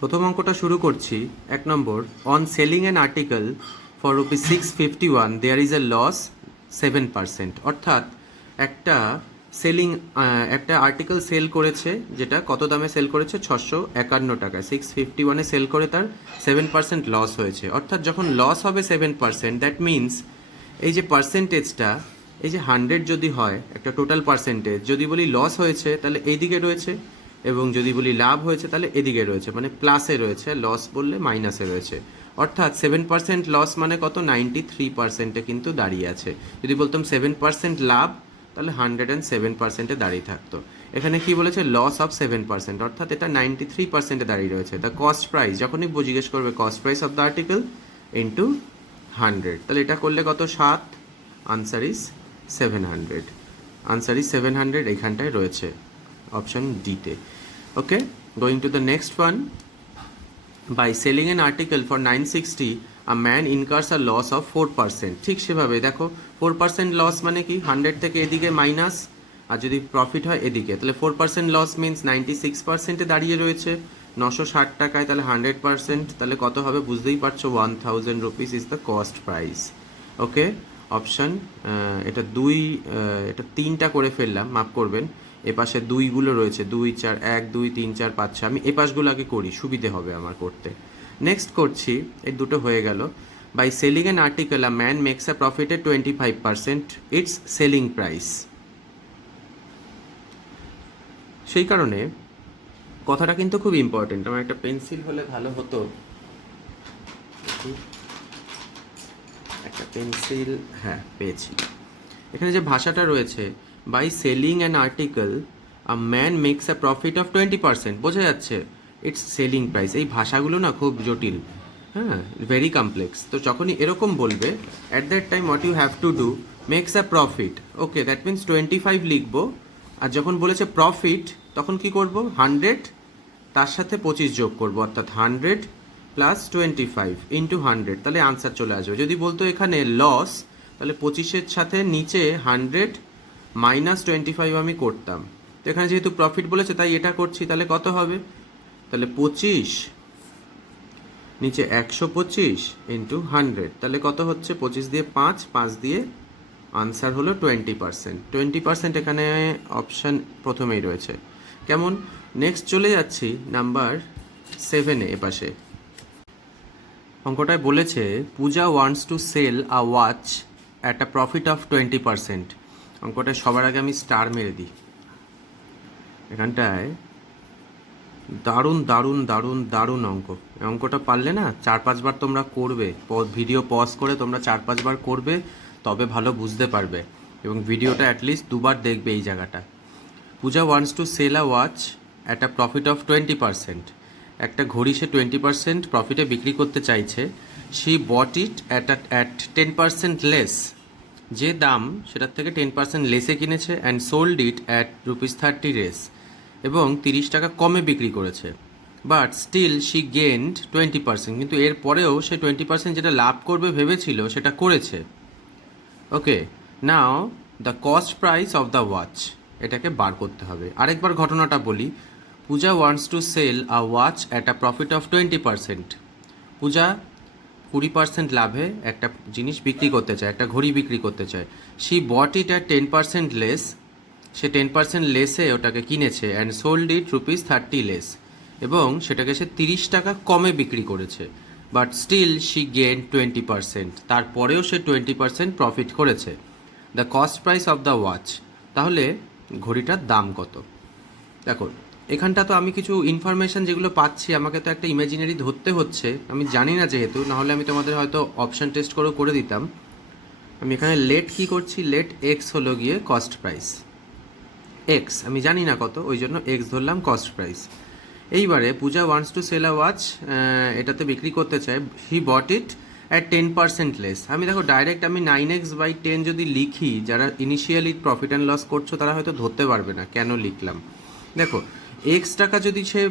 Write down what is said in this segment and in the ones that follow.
প্রথম অঙ্কটা শুরু করছি। 1 নম্বর, on selling an article for ₹651 there is a loss 7%। অর্থাৎ একটা সেলিং একটা আর্টিকেল সেল করেছে, যেটা কত দামে সেল করেছে? 651 টাকায়। 651-এ সেল করে তার 7% লস হয়েছে। অর্থাৎ যখন লস হবে 7%, দ্যাট মিনস এই যে পার্সেন্টেজটা, এই যে 100 যদি হয় একটা টোটাল পার্সেন্টেজ, যদি বলি লস হয়েছে তাহলে এই দিকে রয়েছে, এবং যদি বলি লাভ হয়েছে তাহলে এদিকে রয়েছে, মানে প্লাসে রয়েছে, লস বললে মাইনাসে রয়েছে। অর্থাৎ 7% লস মানে কত? 93%-এ কিন্তু দাঁড়িয়ে আছে। যদি বলতাম 7% লাভ, তাহলে 107%-এ দাঁড়িয়ে থাকতো। এখানে কি বলেছে? লস অফ 7%, অর্থাৎ এটা 93%-এ দাঁড়িয়ে রয়েছে। দ্য কস্ট প্রাইস, যখনই জিজ্ঞেস করবে cost price of the article into 100, তাহলে এটা করলে কত? 7। Answer is 700। আনসার ইজ 700 এইখানটায় রয়েছে, অপশন ডিতে। Okay, going to the next one. By selling an article for 960 a man incurs a loss of 4%। ঠিক সেভাবে দেখো, 4% লস মানে কি? 100 থেকে এদিকে মাইনাস, আর যদি প্রফিট হয় এদিকে, তাহলে 4% লস মিনস 96%-এ দাঁড়িয়ে রয়েছে 960 টাকায়। তাহলে 100%, তাহলে কত হবে বুঝতেই পারছো, 1000 rupees is the cost price. Okay, option এটা 3টা করে ফেললাম, মাফ করবেন। এপাশে 2গুলো রয়েছে, 2 4 1 2 3 4 5 6। আমি এপাশগুলো আগে করি, সুবিধে হবে আমার করতে। নেক্সট করছি, এই দুটো হয়ে গেল। By selling an article a man makes a প্রফিটে 25%, ইটস সেলিং প্রাইস। সেই কারণে কথাটা কিন্তু খুব ইম্পর্টেন্ট। আমার একটা পেন্সিল হলে ভালো হতো, একটা পেন্সিল। হ্যাঁ, পেয়েছি। এখানে যে ভাষাটা রয়েছে, by selling an article a man makes a profit of 20%, বোঝা যাচ্ছে ইটস সেলিং প্রাইস। এই ভাষাগুলো না খুব জটিল, হ্যাঁ, ভেরি কমপ্লেক্স। তো যখনই এরকম বলবে, at that time what you have to do, makes a profit. Okay, that means 25 লিখবো। আর যখন বলেছে প্রফিট, তখন কি করব? 100 তার সাথে 25 যোগ করবো, অর্থাৎ 100 প্লাস 25 ইন্টু 100, তাহলে আনসার চলে আসবে। যদি বলতো এখানে লস, তাহলে 25-এর সাথে নিচে 100 মাইনাস 25 আমি করতাম। তো এখানে যেহেতু প্রফিট বলেছে তাই এটা করছি। তাহলে কত হবে? তাহলে 25 নিচে 125 ইন্টু 100, তাহলে কত হচ্ছে? 25 দিয়ে 5, 5 দিয়ে আনসার হলো 20%। 20% এখানে অপশান প্রথমেই রয়েছে। কেমন? নেক্সট চলে যাচ্ছি নাম্বার 7-এ। এপাশে অঙ্কটায় বলেছে Pooja wants to sell a watch at a profit of 20%। অঙ্কটায় সবার আগে আমি স্টার মেরে দিই। এখানটায় দারুণ দারুণ দারুণ দারুণ অঙ্ক। অঙ্কটা পারলে না 4-5 বার তোমরা করবে, ভিডিও পজ করে তোমরা 4-5 বার করবে, তবে ভালো বুঝতে পারবে। এবং ভিডিওটা অ্যাটলিস্ট 2বার দেখবে এই জায়গাটা। Pooja wants to sell a watch at a profit of 20%। একটা ঘড়ি সে 20% প্রফিটে বিক্রি করতে চাইছে। She bought it at 10% less. যে দাম সেটার থেকে 10% লেসে কিনেছে, and sold it at ₹30 less, এবং 30 টাকা কমে বিক্রি করেছে। বাট স্টিল শি গেইনড 20%, কিন্তু এর পরেও সে 20% যেটা লাভ করবে ভেবেছিল সেটা করেছে। Okay, now the cost price of the watch, এটাকে বার করতে হবে। আরেকবার ঘটনাটা বলি। Pooja wants to sell a watch at a profit of 20%। Pooja 20% লাভে একটা জিনিস বিক্রি করতে চায়, একটা ঘড়ি বিক্রি করতে চায়। She bought it at 10% less, সে 10% লেসে ওটাকে কিনেছে, অ্যান্ড সোল্ড ইট ₹30 লেস, এবং সেটাকে সে 30 টাকা কমে বিক্রি করেছে। বাট স্টিল শি গেইন 20%, তারপরেও সে 20% প্রফিট করেছে। The cost price of the watch, তাহলে ঘড়িটার দাম কত? দেখো, এখানটা তো আমি কিছু ইনফরমেশান যেগুলো পাচ্ছি, আমাকে তো একটা ইমাজিনারি ধরতে হচ্ছে। আমি জানি না যেহেতু, নাহলে আমি তোমাদের হয়তো অপশান টেস্ট করেও করে দিতাম। আমি এখানে লেট কি করছি, লেট এক্স হলো গিয়ে কস্ট প্রাইস। এক্স আমি জানি না কত, ওই জন্য এক্স ধরলাম কস্ট প্রাইস। এইবারে Pooja wants to sell a watch, এটাতে বিক্রি করতে চায়। He bought it at 10% less. আমি দেখো ডাইরেক্ট আমি 9x/10 যদি লিখি, যারা ইনিশিয়ালি প্রফিট অ্যান্ড লস করছো তারা হয়তো ধরতে পারবে না কেন লিখলাম। দেখো, এক্স টাকা যদি সে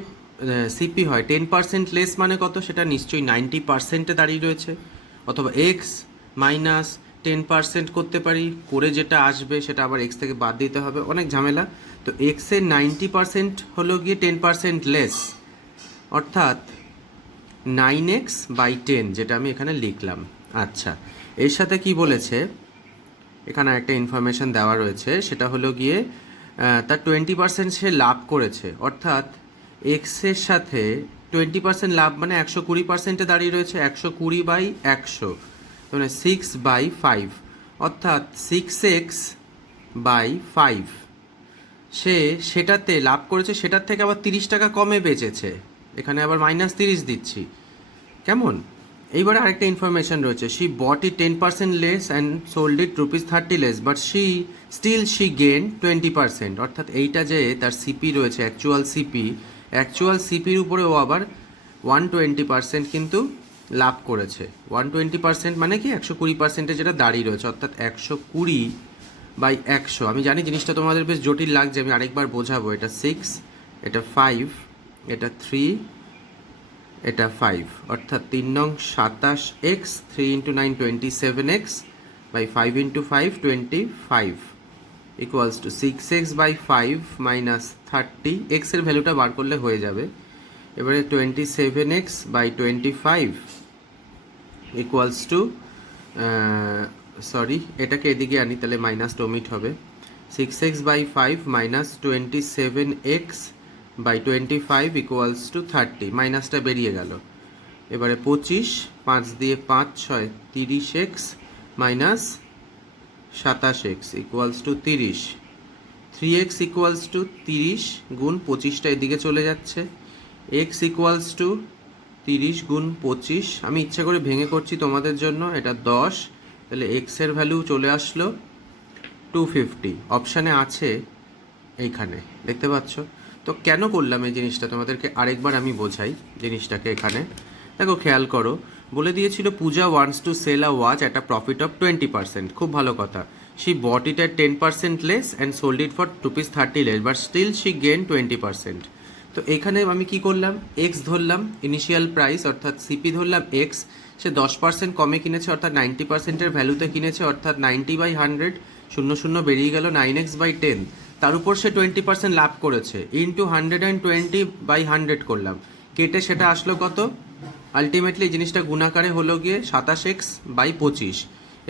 সিপি হয়, 10% লেস মানে কত? সেটা নিশ্চয়ই 90%-এ দাঁড়িয়ে রয়েছে। অথবা এক্স মাইনাস 10% করতে পারি, করে যেটা আসবে সেটা আবার এক্স থেকে বাদ দিতে হবে, অনেক ঝামেলা। তো এক্সের 90% হলো গিয়ে 10% লেস, অর্থাৎ 9x/10, যেটা আমি এখানে লিখলাম। আচ্ছা, এর সাথে কি বলেছে, এখানে একটা ইনফরমেশন দেওয়া রয়েছে, সেটা হলো গিয়ে তার 20% সে লাভ করেছে, অর্থাৎ এক্সের সাথে 20% লাভ মানে 120%-এ দাঁড়িয়ে রয়েছে 120/100, মানে 6/5, অর্থাৎ 6x/5 সে সেটাতে লাভ করেছে, সেটার থেকে আবার 30 টাকা কমে বেচেছে, এখানে আবার -30 দিচ্ছি, কেমন? এইবারে আরেকটা ইনফরমেশন রয়েছে, she bought it 10% less and sold it ₹30 less, but she gain 20%, অর্থাৎ এইটা যে তার সিপি রয়েছে, অ্যাকচুয়াল সিপির উপরে ও আবার 120% কিন্তু লাভ করেছে। 120% মানে কি 120%-এ যেটা দাঁড়িয়ে রয়েছে, অর্থাৎ 120/100। আমি জানি জিনিসটা তোমাদের বেশ জটিল লাগছে, আমি আরেকবার বোঝাবো। এটা 6, এটা 5, এটা 3, এটা 5, অর্থাৎ 3 নং 27x, 3 × 9 27x, by 5 × 5 25, equals to 6x/5 minus 30, x এর ভ্যালুটা বার করলে হয়ে যাবে। এবারে 27x/25 ইকুয়ালস টু, সরি এটাকে এদিকে আনি, তাহলে মাইনাসটা ওমিট হবে। 6x/5 minus 27x/25 equals to 30, মাইনাসটা বেরিয়ে গেল। এবারে 25, 5 দিয়ে 5 6 30x minus 27x equals to 30, 3x equals to 30 গুণ 25টা এদিকে চলে যাচ্ছে, x ইকুয়ালস টু 30 গুণ 25, আমি ইচ্ছা করে ভেঙে করছি তোমাদের জন্য, এটা 10, তাহলে x এর ভ্যালু চলে আসলো 250, অপশানে আছে এইখানে, দেখতে পাচ্ছ? তো কেন করলাম এই জিনিসটা তোমাদেরকে আরেকবার আমি বোঝাই জিনিসটাকে। এখানে দেখো, খেয়াল করো, বলে দিয়েছিল Pooja wants to sell a watch at a profit of 20%, খুব ভালো কথা। She bought it at 10% less and sold it for ₹30 less, but still she gain 20%। তো এখানে আমি কি করলাম, এক্স ধরলাম ইনিশিয়াল প্রাইস, অর্থাৎ সিপি ধরলাম এক্স, সে 10% কমে কিনেছে, অর্থাৎ 90%-এর ভ্যালুতে কিনেছে, অর্থাৎ 90/100, 00 বেরিয়ে গেল 9x/10, তার উপর সে 20% লাভ করেছে, ইন্টু 120/100 করলাম, কেটে সেটা আসলো কত, আলটিমেটলি জিনিসটা গুণাকারে হলো গিয়ে 27x/25,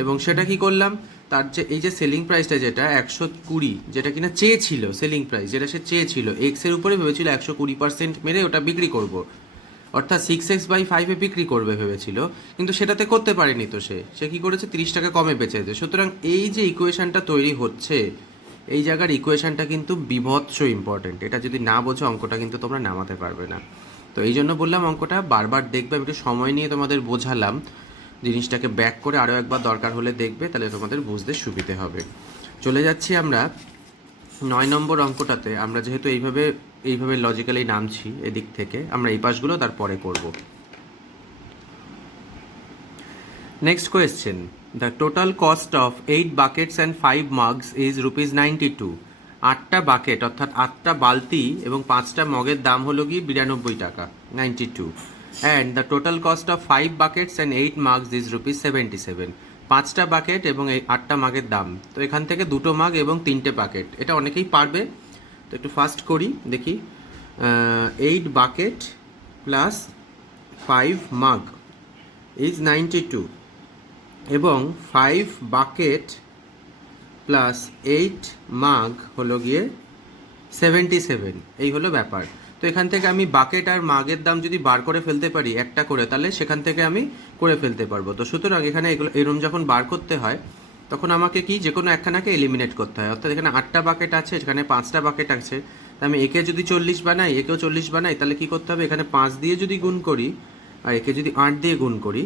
এবং সেটা কি করলাম, তার যে এই যে সেলিং প্রাইসটা যেটা 120, যেটা কিনা চেয়েছিল, সেলিং প্রাইস যেটা সে চেয়েছিল, এক্সের উপরে ভেবেছিল 120% মেরে ওটা বিক্রি করব, অর্থাৎ 6x/5-এ বিক্রি করবে ভেবেছিল, কিন্তু সেটাতে করতে পারেনি। তো সে কী করেছে, 30 টাকা কমে বেচেছে। সুতরাং এই যে ইকুয়েশনটা তৈরি হচ্ছে, এই জায়গার ইকুয়েশনটা কিন্তু বিভৎস ইম্পর্টেন্ট, এটা যদি না বোঝো অঙ্কটা কিন্তু তোমরা নামাতে পারবে না। তো এই জন্য বললাম অঙ্কটা বারবার দেখবে, আমি একটু সময় নিয়ে তোমাদের বোঝালাম, জিনিসটাকে ব্যাক করে আরও একবার দরকার হলে দেখবে, তাহলে তোমাদের বুঝতে সুবিধে হবে। চলে যাচ্ছি আমরা 9 নম্বর অঙ্কটাতে। আমরা যেহেতু এইভাবে লজিক্যালি নামছি এদিক থেকে, আমরা এই পাশগুলো তারপরে করব। Next question, the total cost of 8 buckets and 5 mugs is ₹92। 8টা বাকেট অর্থাৎ 8টা বালতি এবং 5টা মগের দাম হলো গিয়ে 92 টাকা, 92। And the total cost of 5 buckets and 8 mugs is ₹77। 5টা বাকেট এবং এই 8টা মাগের দাম। তো এখান থেকে 2টো মাগ এবং 3টে বাকেট, এটা অনেকেই পারবে, তো একটু ফাস্ট করি দেখি। 8 bucket প্লাস 5 mug ইজ 92, এবং 5 বাকেট প্লাস 8 মাগ হলো গিয়ে 77, এই হলো ব্যাপার। তো এখান থেকে আমি বাকেট আর মাগের দাম যদি বার করে ফেলতে পারি একটা করে, তাহলে সেখান থেকে আমি করে ফেলতে পারবো। তো সুতরাং এখানে এরম যখন বার করতে হয়, তখন আমাকে কি যে কোনো একখানাকে এলিমিনেট করতে হয়। অর্থাৎ এখানে 8টা বাকেট আছে, এখানে 5টা বাকেট আছে, আমি একে যদি 40 বানাই, একেও 40 বানাই, তাহলে কি করতে হবে, এখানে 5 দিয়ে যদি গুণ করি আর একে যদি 8 দিয়ে গুণ করি,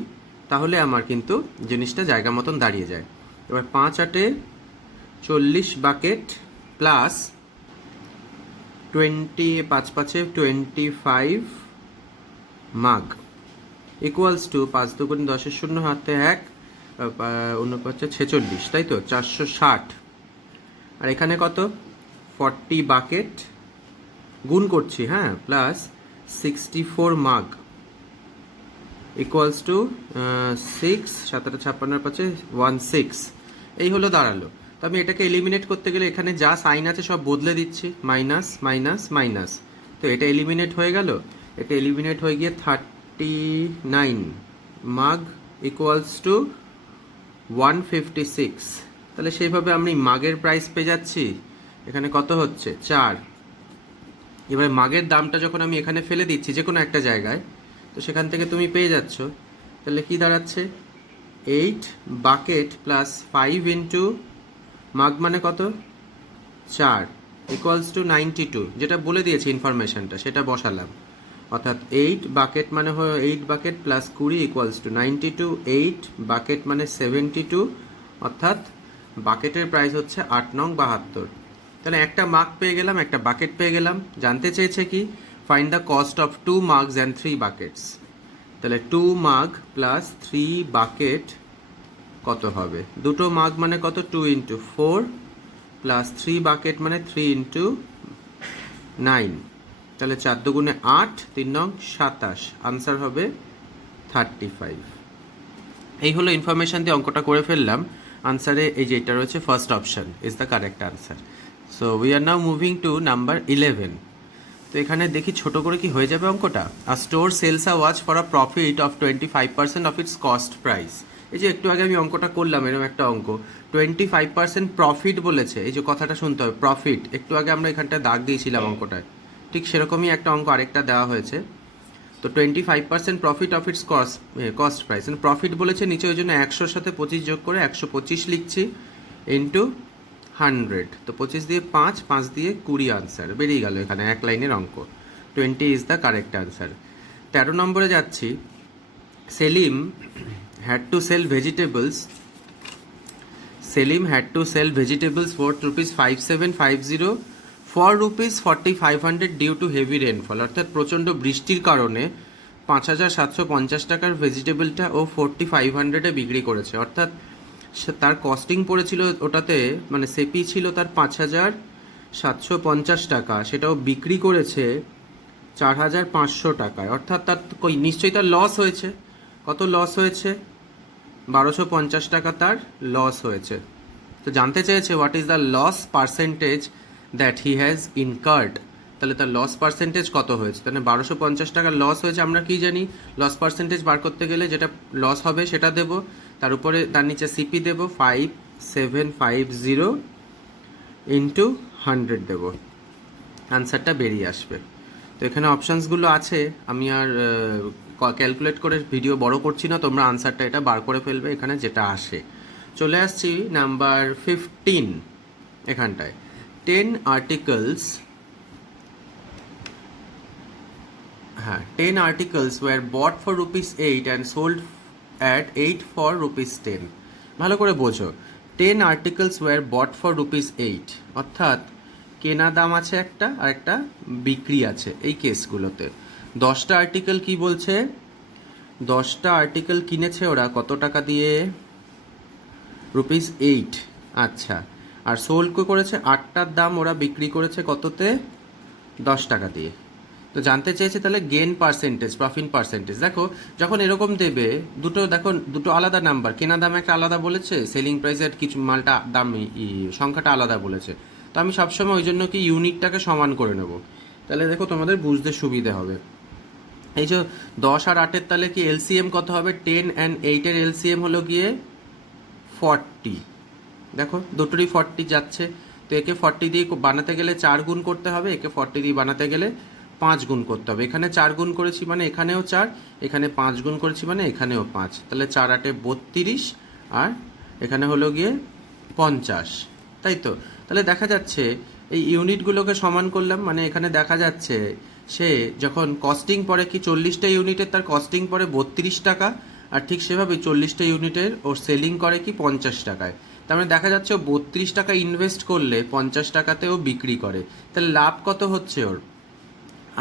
তাহলে আমার কিন্তু জিনিসটা জায়গা মতন দাঁড়িয়ে যায়। এবার 5 8 40 বাকেট প্লাস 5 5 25 মাগ ইকুয়ালস টু 5 2 10 0 হাতে 1 49 46, তাই তো 460। আর এখানে কত, 40 বাকেট গুণ করছি, হ্যাঁ, প্লাস 64 মাগ ইকুয়ালস টু 6 7 56 5 16, এই হলো দাঁড়ালো। তো আমি এটাকে এলিমিনেট করতে গেলে এখানে যা সাইন আছে সব বদলে দিচ্ছি, মাইনাস মাইনাস মাইনাস, তো এটা এলিমিনেট হয়ে গেল। এটা এলিমিনেট হয়ে গিয়ে 49 মাগ ইকুয়ালস টু 156। তাহলে সেইভাবে আমি মাগের প্রাইস পেয়ে যাচ্ছি। এখানে কত হচ্ছে 4। এবার মাগের দামটা যখন আমি এখানে ফেলে দিচ্ছি যে কোনো একটা জায়গায়, তো সেখান থেকে তুমি পেয়ে যাচ্ছ। তাহলে কি দাঁড়াচ্ছে 8 বাকেট প্লাস 5 ইন্টু মাগ মানে কত 4 ইকুয়ালস টু 92, যেটা বলে দিয়েছি ইনফরমেশনটা সেটা বসালাম। অর্থাৎ 8 বাকেট মানে হলো 8 bucket plus 20 equals to 92। 8 bucket মানে 72, অর্থাৎ বাকেটের প্রাইস হচ্ছে 8 নং 72। তাহলে একটা মাগ পেয়ে গেলাম, একটা বাকেট পেয়ে গেলাম। জানতে চেয়েছে কি find the cost of 2 mugs and 3 buckets. তাহলে 2 মাগ প্লাস 3 বাকেট কত হবে? দুটো মাগ মানে কত 2 ইন্টু 4 প্লাস 3 বাকেট মানে 3 ইন্টু 9। তাহলে 4 দুগুণে 8, 3 নং 27, আনসার হবে 35। এই হলো ইনফরমেশন দিয়ে অঙ্কটা করে ফেললাম। আনসারে এই যে এটা রয়েছে first option is the correct answer. So we are now moving to number 11। তো এখানে দেখি ছোট করে কি হয়ে যাবে অঙ্কটা। A store sells a watch for a profit of 25% of its cost price. এই যে একটু আগে আমি অঙ্কটা করলাম এরকম একটা অঙ্ক, 25% প্রফিট বলেছে। এই যে কথাটা শুনতে হবে প্রফিট, একটু আগে আমরা এখানটা দাগ দিয়েছিলাম অঙ্কটায়, ঠিক সেরকমই একটা অঙ্ক আরেকটা দেওয়া হয়েছে। তো 25% profit of its cost price, profit বলেছে নিচে, ওই জন্য 100-র সাথে 25 যোগ করে 125 লিখছি ইন্টু 100। তো 25 দিয়ে 5, 5 দিয়ে 20, আনসার বেরিয়ে গেল এখানে এক লাইনের অঙ্ক। 20 ইজ দ্য কারেক্ট আনসার। 13 নম্বরে যাচ্ছি। Salim had to sell vegetables worth rupees 5750 for rupees 4500 due to heavy rainfall. অর্থাৎ প্রচণ্ড বৃষ্টির কারণে 5750 টাকার ভেজিটেবলটা ও 4500-এ বিক্রি করেছে। অর্থাৎ তার কস্টিং পড়েছিল ওটাতে, মানে সেপি ছিল তার 5750 টাকা, সেটাও বিক্রি করেছে 4500 টাকায়। অর্থাৎ তার নিশ্চয়ই তার লস হয়েছে। কত লস হয়েছে? 1250 টাকা তার লস হয়েছে। তো জানতে চেয়েছে what is the loss percentage that he has incurred. তাহলে তার লস পার্সেন্টেজ কত হয়েছে? তাহলে 1250 টাকার লস হয়েছে। আমরা কি জানি লস পার্সেন্টেজ বার করতে গেলে যেটা লস হবে সেটা দেব, তার উপরে তার নিচে সিপি দেব 5750 ইন্টু 100 দেব, আনসারটা বেরিয়ে আসবে। তো এখানে অপশানসগুলো আছে, আমি আর ক্যালকুলেট করে ভিডিও বড় করছি না, তোমরা আনসারটা এটা বার করে ফেলবে এখানে যেটা আসে। চলে আসছি নাম্বার 15 এখানটায়। 10 articles were bought for rupees 8 and sold at 8 for rupees 10। ভালো করে বোঝো, 10 articles were bought for rupees 8, অর্থাৎ কেনা দাম আছে একটা আর একটা বিক্রি আছে এই কেসগুলোতে। 10টা আর্টিকেল কি বলছে? 10টা আর্টিকেল কিনেছে ওরা কত টাকা দিয়ে? রুপিস 8। আচ্ছা, আর সোল্ড করেছে 8টার দাম ওরা বিক্রি করেছে কততে? 10 টাকা দিয়ে। তো জানতে চেয়েছে তাহলে গেন পার্সেন্টেজ, প্রফিট পার্সেন্টেজ। দেখো যখন এরকম দেবে দুটো আলাদা নাম্বার, কেনা দাম একটা আলাদা বলেছে, সেলিং প্রাইসের কিছু মালটা দাম সংখ্যাটা আলাদা বলেছে, তো আমি সবসময় ওই জন্য কি ইউনিটটাকে সমান করে নেব। তাহলে দেখো তোমাদের বুঝতে সুবিধে হবে। এই যে 10 আর 8-এর তাহলে কি এলসিএম কত হবে? 10 অ্যান্ড 8-এর এলসিএম হলো গিয়ে 40। দেখো দুটোরই 40 যাচ্ছে, তো একে 40 দিয়ে বানাতে গেলে 4 গুণ করতে হবে, একে 40 দিয়ে বানাতে গেলে 5 গুণ করতে হবে। এখানে 4 গুণ করেছি মানে এখানেও 4, এখানে 5 গুণ করেছি মানে এখানেও 5, তাহলে 4 8 32 আর এখানে হলো গিয়ে 50, তাই তো? তাহলে দেখা যাচ্ছে এই ইউনিটগুলোকে সমান করলাম, মানে এখানে দেখা যাচ্ছে সে যখন কস্টিং পড়ে কি 40টা ইউনিটের তার কস্টিং পড়ে 32 টাকা, আর ঠিক সেভাবে 40টা ইউনিটের ওর সেলিং করে কি 50 টাকায়। তার মানে দেখা যাচ্ছে ও 32 টাকা ইনভেস্ট করলে 50 টাকাতে ও বিক্রি করে। তাহলে লাভ কত হচ্ছে ওর?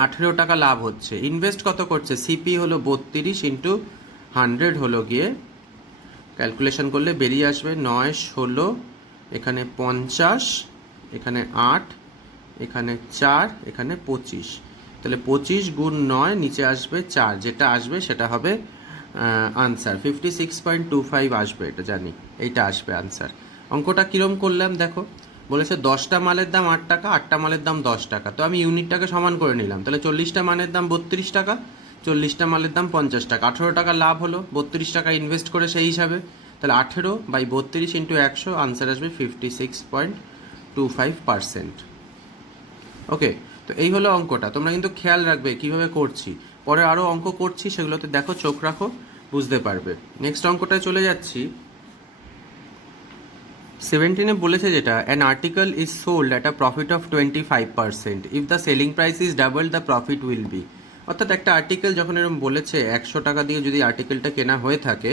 18 টাকা লাভ হচ্ছে। ইনভেস্ট কত করছে? সিপি হলো 32 ইন্টু 100 হলো গিয়ে, ক্যালকুলেশন করলে বেরিয়ে আসবে 9 16, এখানে 50, এখানে 8, এখানে 4, এখানে 25। তাহলে 25 গুণ 9 নিচে আসবে 4, যেটা আসবে সেটা হবে আনসার 56.25 আসবে, এটা জানি, এইটা আসবে আনসার। অঙ্কটা কীরকম করলাম দেখো, বলেছে 10টা মালের দাম 8 টাকা, 8টা মালের দাম 10 টাকা, তো আমি ইউনিটটাকে সমান করে নিলাম। তাহলে 40টা মানের দাম 32 টাকা, 40টা মালের দাম 50 টাকা, 18 টাকা লাভ হলো, 32 টাকা ইনভেস্ট করে সেই হিসাবে। তাহলে 18/32 ইন্টু 100, আনসার আসবে 56.25%। ওকে, তো এই হলো অঙ্কটা। তোমরা কিন্তু খেয়াল রাখবে কীভাবে করছি, পরে আরও অঙ্ক করছি, সেগুলোতে দেখো, চোখ রাখো, বুঝতে পারবে। নেক্সট অঙ্কটায় চলে যাচ্ছি। 17 বলেছে যেটা, an article is sold at a profit of 25%, if the selling price is double the profit will be. অর্থাৎ একটা আর্টিকেল যখন এরকম বলেছে 100 টাকা দিয়ে যদি আর্টিকেলটা কেনা হয়ে থাকে,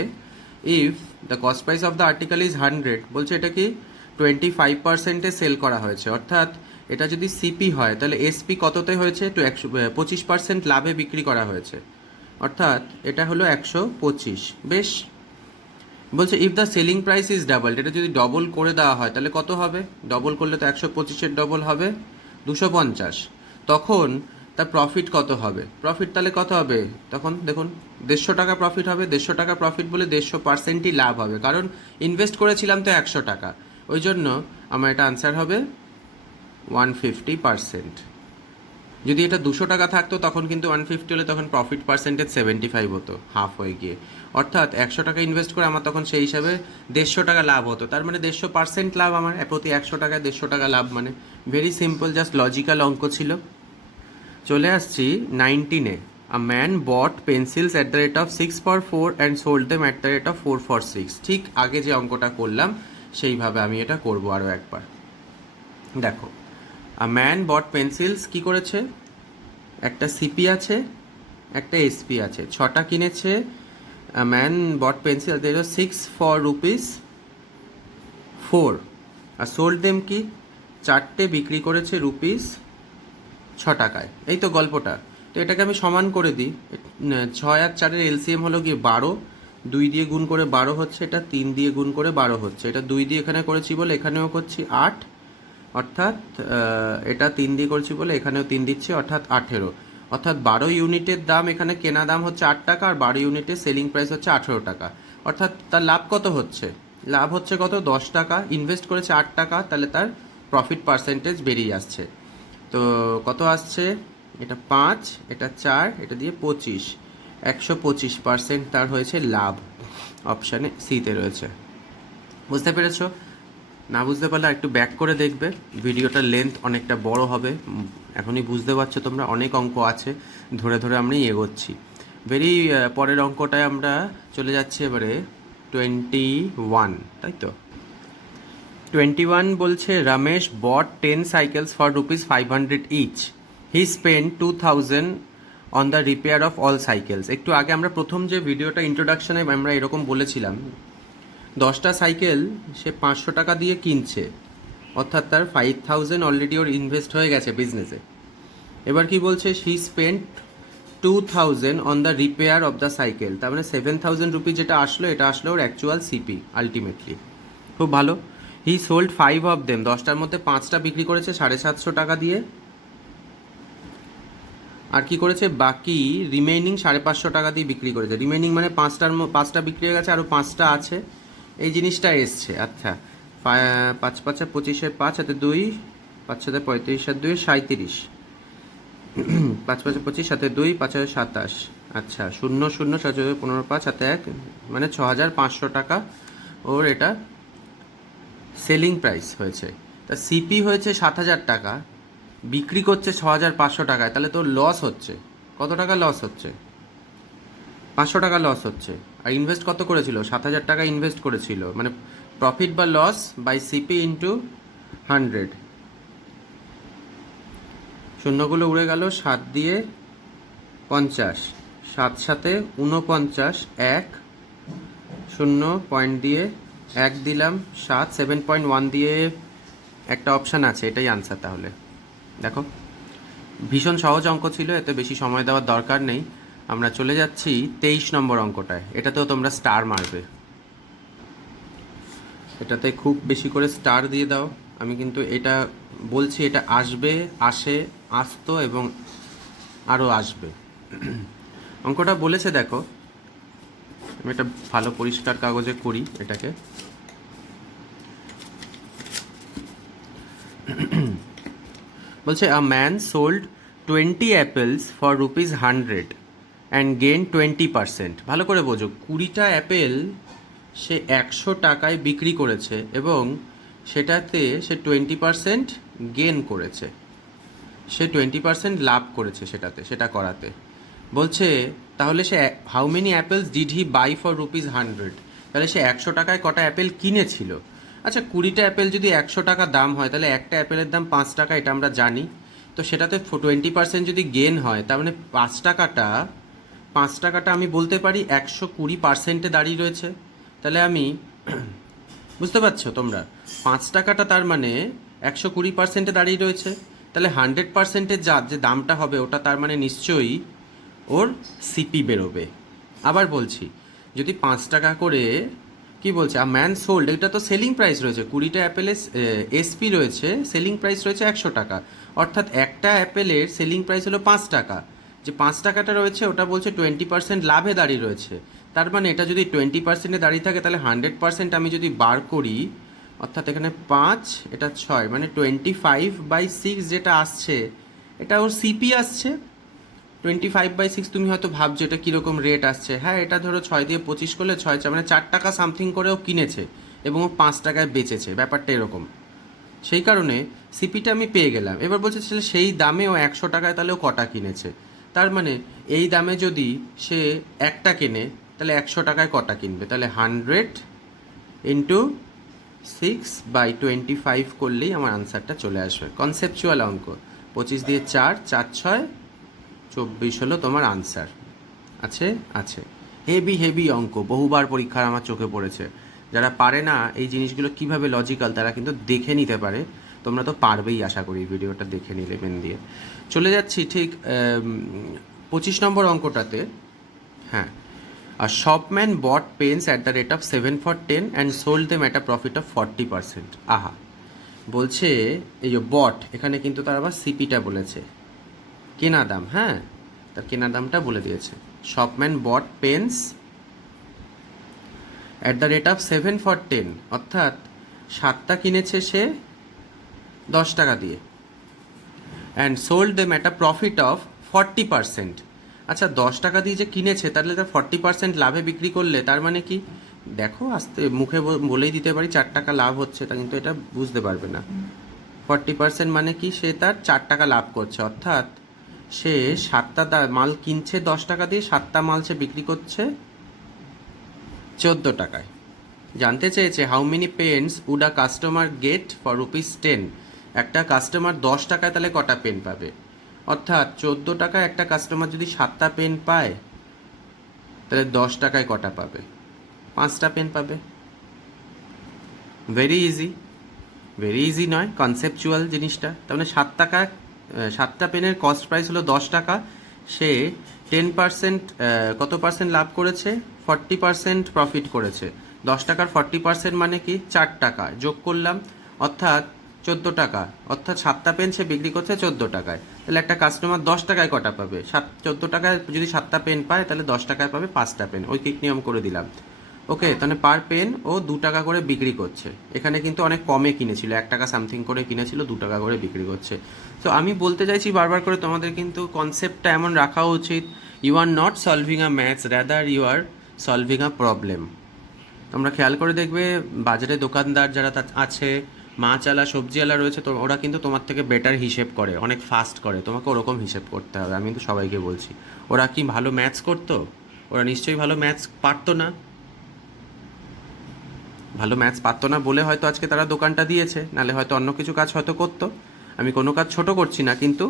if the cost price of the article is 100, বলছে এটা কি 25%-এ সেল করা হয়েছে, অর্থাৎ এটা যদি সিপি হয় তাহলে এসপি কততে হয়েছে, 25% লাভে বিক্রি করা হয়েছে, অর্থাৎ এটা হলো 125। বেশ, বলছে if the selling price is double, এটা যদি ডবল করে দেওয়া হয় তাহলে কত হবে, ডবল করলে তো 125-এর ডবল হবে 250, তখন তার প্রফিট কত হবে, প্রফিট তাহলে কত হবে, তখন দেখুন 150 টাকা প্রফিট হবে। 150 টাকা প্রফিট বলে 150%ই লাভ হবে, কারণ ইনভেস্ট করেছিলাম তো 100 টাকা, ওই জন্য আমার এটা আনসার হবে 150%। যদি এটা 200 টাকা থাকতো তখন কিন্তু 150 হলে তখন প্রফিট পার্সেন্টেজ 75 হতো, হাফ হয়ে গিয়ে, অর্থাৎ 100 টাকা ইনভেস্ট করে আমার তখন সেই হিসাবে 150 টাকা লাভ হতো, তার মানে 150% লাভ আমার, প্রতি 100 টাকায় 150 টাকা লাভ, মানে ভেরি সিম্পল, জাস্ট লজিক্যাল অঙ্ক ছিল। চলে আসছি 19-এ। A man bought pencils at the rate of 6 for 4 and sold them at the rate of 4 for 6। ঠিক আগে যে অঙ্কটা করলাম সেইভাবে আমি এটা করবো আরও একবার। দেখো, আ ম্যান বট পেন্সিলস কী করেছে, একটা সিপি আছে, একটা এসপি আছে, 6টা কিনেছে। A man bought pencil 6 for ₹4, আর সোল্ড দেম কি 4টে বিক্রি করেছে ₹6 টাকায়। এই তো গল্পটা। তো এটাকে আমি সমান করে দিই, 6 আর 4-এর এলসিএম হলো কি 12, 2 দিয়ে গুণ করে 12 হচ্ছে, এটা 3 দিয়ে গুণ করে 12 হচ্ছে, এটা 2 দিয়ে এখানে করেছি বলে এখানেও করছি 8, অর্থাৎ এটা 3 দিয়ে করেছি বলে এখানেও 3 দিচ্ছি, অর্থাৎ 18, অর্থাৎ 12 ইউনিটের দাম এখানে কেনা দাম হচ্ছে 8 টাকা, আর 12 ইউনিটের সেলিং প্রাইস হচ্ছে 18 টাকা, অর্থাৎ তার লাভ কত হচ্ছে, লাভ হচ্ছে কত 10 টাকা, ইনভেস্ট করেছে 8 টাকা, তাহলে তার প্রফিট পার্সেন্টেজ বেরিয়ে আসছে। তো কত আসছে, এটা 5, এটা 4, এটা দিয়ে 25, 125% তার হয়েছে লাভ, অপশানে সিতে রয়েছে। বুঝতে পেরেছো? না বুঝতে পারলে একটু ব্যাক করে দেখবে, ভিডিওটার লেন্থ অনেকটা বড় হবে। এখনই বুঝতে পারছো তোমরা, অনেক অঙ্ক আছে, ধরে ধরে আমরা এগোচ্ছি। ভেরি পরের অঙ্কটায় আমরা চলে যাচ্ছি এবারে 21, তাই তো। 21 বলছে, Ramesh bought 10 cycles for ₹500 each, he spend 2000 on the repair of all cycles. একটু আগে আমরা প্রথম যে ভিডিওটা ইন্ট্রোডাকশনে আমরা এরকম বলেছিলাম, 10টা সাইকেল সে 500 টাকা দিয়ে কিনছে, অর্থাৎ তার 5000 অলরেডি ওর ইনভেস্ট হয়ে গেছে বিজনেসে। এবার কি বলছে, হি spend 2000 on the repair of the cycle, তার মানে 7000 রুপি যেটা আসলো, এটা আসলো ওর অ্যাকচুয়াল সিপি আলটিমেটলি। খুব ভালো। হি সোল্ড 5 অফ দেম, 10টার মধ্যে 5টা বিক্রি করেছে 750 টাকা দিয়ে, আর কি করেছে, বাকি রিমেইনিং 550 টাকা দিয়ে বিক্রি করেছে। রিমেইনিং মানে 5টা বিক্রি হয়ে গেছে, আরও 5টা আছে, এই জিনিসটা এসছে। আচ্ছা, 5 5 25, 5 হাতে 2, 5 7 35, 7 2 37, 5 5 25 হাতে 2, 5 27, আচ্ছা 0 0 7 15 5 হাতে 1, মানে 6500 টাকা ওর এটা সেলিং প্রাইস হয়েছে। তা সিপি হয়েছে 7000 টাকা, বিক্রি করছে 6500 টাকায়, তাহলে তোর লস হচ্ছে কত টাকা, লস হচ্ছে 500 টাকা লস হচ্ছে। আর ইনভেস্ট কত করেছিল, 7000 টাকা ইনভেস্ট করেছিল, মানে প্রফিট বা লস বাই সিপি ইন্টু 100। শূন্যগুলো উড়ে গেল, 7 দিয়ে 50, 7 7 49, 1 0 পয়েন্ট দিয়ে 1 দিলাম, 7 7.1 দিয়ে একটা অপশান আছে, এটাই আনসার। তাহলে দেখো, ভীষণ সহজ অঙ্ক ছিল, এতে বেশি সময় দেওয়ার দরকার নেই। আমরা চলে যাচ্ছি 23 নম্বর অঙ্কটায়। এটাতেও তোমরা স্টার মারবে, এটাতে খুব বেশি করে স্টার দিয়ে দাও। আমি কিন্তু এটা বলছি, এটা আসবে, আসতো এবং আরও আসবে। অঙ্কটা বলেছে দেখো, আমি এটা ভালো পরিষ্কার কাগজে করি এটাকে। বলছে, a man sold 20 apples for ₹100 and gain 20%। ভালো করে বোঝো, 20টা অ্যাপেল সে 100 টাকায় বিক্রি করেছে এবং সেটাতে সে 20% গেন করেছে, সে 20% লাভ করেছে সেটাতে, সেটা করাতে। বলছে তাহলে সে how many apples did he buy for ₹100? তাহলে সে 100 টাকায় কটা অ্যাপেল কিনেছিল। আচ্ছা, 20টা অ্যাপেল যদি 100 টাকা দাম হয় তাহলে একটা অ্যাপেলের দাম 5 টাকা, এটা আমরা জানি। তো সেটাতে 20% যদি গেন হয়, তার মানে 5 টাকাটা আমি বলতে পারি 120%-এ দাঁড়িয়ে রয়েছে। তাহলে আমি বুঝতে পারছো তোমরা, 5 টাকাটা তার মানে 120%-এ দাঁড়িয়ে রয়েছে। তাহলে 100%-এর যে দামটা হবে ওটা তার মানে নিশ্চয়ই ওর সিপি বেরোবে। আবার বলছি, যদি 5 টাকা করে কি বলছে আ ম্যান সোল্ড, এটা তো সেলিং প্রাইস রয়েছে, 20টা অ্যাপেলের এসপি রয়েছে, সেলিং প্রাইস রয়েছে 100 টাকা, অর্থাৎ একটা অ্যাপেলের সেলিং প্রাইস হলো 5 টাকা। যে 5 টাকাটা রয়েছে ওটা বলছে 20% লাভে দাঁড়িয়ে রয়েছে। তার মানে এটা যদি 20%-এ দাঁড়িয়ে থাকে তাহলে 100% আমি যদি বার করি, অর্থাৎ এখানে 5, এটা 6, মানে 25/6 যেটা আসছে এটা ওর সিপি আসছে। 25/6 তুমি হয়তো ভাবছো এটা কীরকম রেট আসছে। হ্যাঁ, এটা ধরো 6 দিয়ে 25 করলে 6, মানে 4 টাকা সামথিং করেও কিনেছে এবং ও 5 টাকায় বেচেছে, ব্যাপারটা এরকম। সেই কারণে সিপিটা আমি পেয়ে গেলাম। এবার বলছে তাহলে সেই দামে ও 100 টাকায় তাহলে ও কটা কিনেছে। তার মানে এই দামে যদি সে একটা কেনে তাহলে 100 টাকায় কটা কিনবে, তাহলে 100 ইন্টু 6/25 করলেই আমার আনসারটা চলে আসবে। কনসেপচুয়াল অঙ্ক। 25 দিয়ে 4, 4 6 24 হলো তোমার আনসার। আছে আছে হেভি হেভি অঙ্ক, বহুবার পরীক্ষার আমার চোখে পড়েছে। যারা পারে না এই জিনিসগুলো কিভাবে লজিক্যাল, তারা কিন্তু দেখে নিতে পারে। তোমরা তো পারবেই আশা করি, ভিডিওটা দেখে নিলে মেন দিয়ে। চলে যাচ্ছি ঠিক 25 নম্বর অঙ্কটাতে। হ্যাঁ, আর shopman bought pens at the rate of 7 for 10 and sold them at a profit of 40%। আহা, বলছে এই যে বট, এখানে কিন্তু তার আবার সিপিটা বলেছে, কেনা দাম। হ্যাঁ, তার কেনা দামটা বলে দিয়েছে। Shopman bought pens at the rate of 7 for 10, অর্থাৎ 7টা কিনেছে সে 10 টাকা দিয়ে, and sold them at a profit of 40%। আচ্ছা, 10 টাকা দিয়ে যে কিনেছে তাহলে তার 40% লাভে বিক্রি করলে তার মানে কি, দেখো আস্তে মুখে বলেই দিতে পারি 4 টাকা লাভ হচ্ছে, তা কিন্তু এটা বুঝতে পারবে না। 40% মানে কি, সে তার 4 টাকা লাভ করছে, অর্থাৎ সে 7টা মাল কিনছে 10 টাকা দিয়ে, 7টা মাল সে বিক্রি করছে 14 টাকায়। জানতে চেয়েছে how many pens would a customer get for ₹10। একটা কাস্টমার 10 টাকায় তাহলে কটা পেন পাবে, অর্থাৎ 14 টাকায় একটা কাস্টমার যদি 7টা পেন পায় তাহলে 10 টাকায় কটা পাবে, 5টা পেন পাবে। ভেরি ইজি, ভেরি ইজি নয়, কনসেপচুয়াল জিনিসটা। তার মানে 7টা পেনের কস্ট প্রাইস হলো 10 টাকা, সে 10% কত পার্সেন্ট লাভ করেছে, 40% প্রফিট করেছে। 10 টাকার 40% মানে কি, 4 টাকা যোগ করলাম, অর্থাৎ 14 টাকা, অর্থাৎ 7টা পেন সে বিক্রি করছে 14 টাকায়। তাহলে একটা কাস্টমার 10 টাকায় কটা পাবে, 14 টাকায় যদি 7টা পেন পায় তাহলে 10 টাকায় পাবে 5টা পেন। ঐকিক নিয়ম করে দিলাম। ওকে, তাহলে পার পেন ও 2 টাকা করে বিক্রি করছে। এখানে কিন্তু অনেক কমে কিনেছিল, 1 টাকা সামথিং করে কিনেছিল, 2 টাকা করে বিক্রি করছে। তো আমি বলতে চাইছি বারবার করে, তোমাদের কিন্তু কনসেপ্টটা এমন রাখা উচিত, you are not solving a maths, rather you are solving a problem. তোমরা খেয়াল করে দেখবে, বাজারে দোকানদার যারা আছে, মাছওয়ালা সবজিওয়ালা রয়েছে, তো ওরা কিন্তু তোমার থেকে বেটার হিসেব করে, অনেক ফাস্ট করে। তোমাকে ওরকম হিসেব করতে হবে, আমি কিন্তু সবাইকে বলছি। ওরা কি ভালো ম্যাথস করতো? ওরা নিশ্চয়ই ভালো ম্যাথস পারতো না। ভালো ম্যাথস পারতো না বলে হয়তো আজকে তারা দোকানটা দিয়েছে, নাহলে হয়তো অন্য কিছু কাজ হয়তো করতো। আমি কোনো কাজ ছোট করছি না, কিন্তু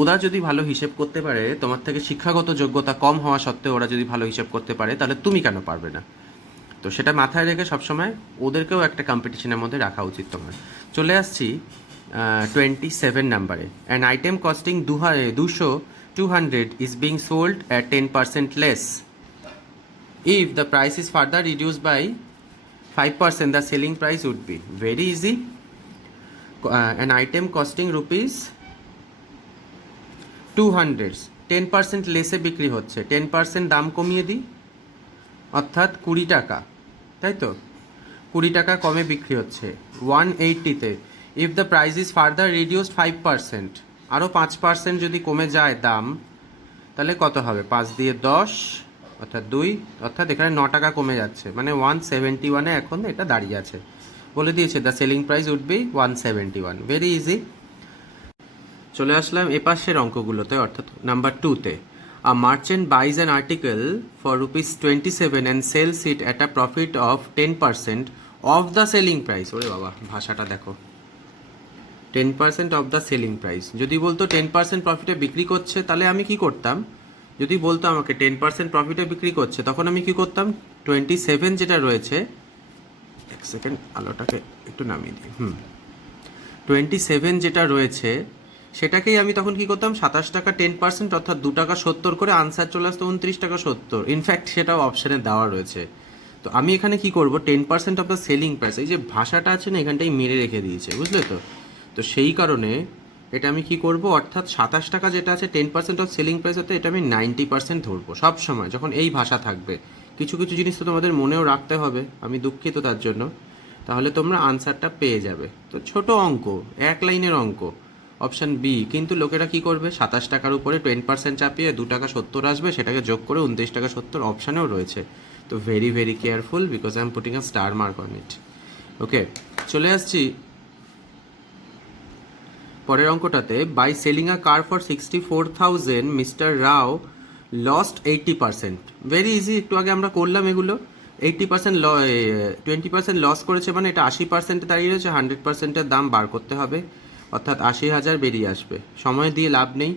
ওরা যদি ভালো হিসেব করতে পারে, তোমার থেকে শিক্ষাগত যোগ্যতা কম হওয়া সত্ত্বেও ওরা যদি ভালো হিসেব করতে পারে, তাহলে তুমি কেন পারবে না? তো সেটা মাথায় রেখে সবসময় ওদেরকেও একটা কম্পিটিশনের মধ্যে রাখা উচিত তোমার। চলে আসছি 27 নাম্বারে। An item costing 200 is being sold at 10% less. If the price is further reduce by 5%, the selling price would be very easy. An item costing ₹200, 10% লেসে বিক্রি হচ্ছে, 10% দাম কমিয়ে দিই, অর্থাৎ 20 টাকা, তাই তো? 20 টাকা কমে বিক্রি হচ্ছে 180-তে। If the price is further reduced 5%, আরও 5% যদি কমে যায় দাম, তাহলে কত হবে 5 দিয়ে 10 অর্থাৎ 2, অর্থাৎ এখানে 9 টাকা কমে যাচ্ছে, মানে 171 এখন এটা দাঁড়িয়ে আছে। বলে দিয়েছে the selling price would be 171। Very easy. চলে আসলাম এ পাশের অঙ্কগুলোতে, অর্থাৎ নাম্বার 2-তে। A merchant buys an article for ₹27 and sells it at a profit of 10% of the selling price. ওরে বাবা, ভাষাটা দেখো, 10% অফ দ্য সেলিং প্রাইস। যদি বলতো 10% প্রফিটে বিক্রি করছে, তাহলে আমি কি করতাম? যদি বলতো আমাকে 10% প্রফিটে বিক্রি করছে, তখন আমি কি করতাম? 27 যেটা রয়েছে, এক সেকেন্ড আলোটাকে একটু নামিয়ে দিই। 27 যেটা রয়েছে সেটাকেই আমি তখন কি করতাম? 27 টাকা 10%, অর্থাৎ 2 টাকা 70 করে আনসার চলে আসতো 29 টাকা 70। ইনফ্যাক্ট সেটাও অপশানে দেওয়া রয়েছে। তো আমি এখানে কি করব? 10% অফ দ্য সেলিং প্রাইস, এই যে ভাষাটা আছে না, এখানটাই মেরে রেখে দিয়েছে, বুঝলে তো? তো সেই কারণে এটা আমি কি করব? অর্থাৎ 27 টাকা যেটা আছে 10% অফ সেলিং প্রাইস, অর্থাৎ এটা আমি 90% ধরবো সব সময় যখন এই ভাষা থাকবে। কিছু কিছু জিনিস তো তোমাদের মনেও রাখতে হবে, আমি দুঃখিত তার জন্য। তাহলে তোমরা আনসারটা পেয়ে যাবে। তো ছোট অঙ্ক, এক লাইনের অঙ্ক, অপশান বি। কিন্তু লোকেরা কি করবে? 27 টাকার উপরে 10% চাপিয়ে 2 টাকা 70 আসবে, সেটাকে যোগ করে 29 টাকা 70 অপশানেও রয়েছে। তো very very careful, because I am putting a star mark on it. Okay, চলে আসছি পরের অঙ্কটাতে। By selling a car for 64,000 mister Rao lost 80%। Very easy, একটু আগে আমরা করলাম এগুলো। 80% 20% লস করেছে, মানে এটা 80% দাঁড়িয়ে রয়েছে, 100%-এর দাম বার করতে হবে, অর্থাৎ 80,000 বেরিয়ে আসবে। সময় দিয়ে লাভ নেই।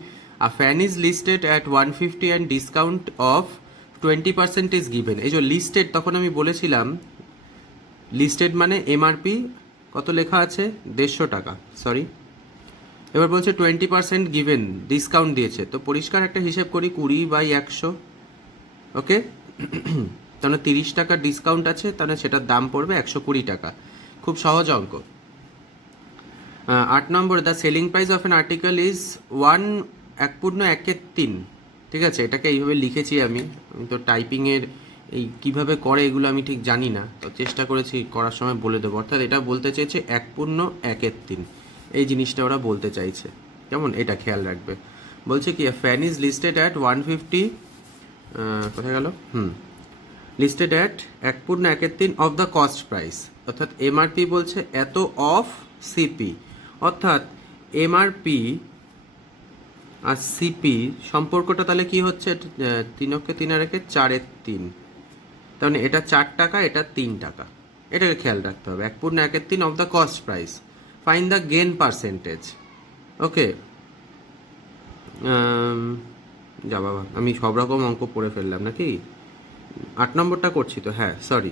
A fan is listed at 150 and discount of 20% is given. এই যে লিস্টেড, তখন আমি বলেছিলাম লিস্টেড মানে এমআরপি কত লেখা আছে? 150 টাকা, সরি। এবার বলছে 20% গিভেন, ডিসকাউন্ট দিয়েছে। তো পরিষ্কার একটা হিসেব করি, 20/100। ওকে, তাহলে 30 টাকার ডিসকাউন্ট আছে, তাহলে সেটার দাম পড়বে 120 টাকা। খুব সহজ অঙ্ক। 8 নম্বর, the selling price of an article is 1/1/3। ঠিক আছে, এটাকে এইভাবে লিখেছি আমি। তো টাইপিংয়ের এই কিভাবে করে এগুলো আমি ঠিক জানি না, তো চেষ্টা করেছি করার সময় বলে দেবো। অর্থাৎ এটা বলতে চেয়েছে 1/1/3, এই জিনিসটা ওরা বলতে চাইছে। কেমন, এটা খেয়াল রাখবে। বলছে কি, ফ্যান ইজ লিস্টেড অ্যাট 150, কোথায় গেল? Listed at 1/1/3 of the cost price, অর্থাৎ এমআরপি বলছে এত অফ সিপি, অর্থাৎ এমআরপি আর সিপি সম্পর্কটা তাহলে কি হচ্ছে? 3/3 তার মানে এটা 4 টাকা, এটা 3 টাকা। এটাকে খেয়াল রাখতে হবে। 1/1/3 of the cost price, find the gain percentage. Okay, যা বাবা, আমি সব রকম অঙ্ক পড়ে ফেললাম নাকি? 8 নম্বরটা করছি তো, হ্যাঁ sorry.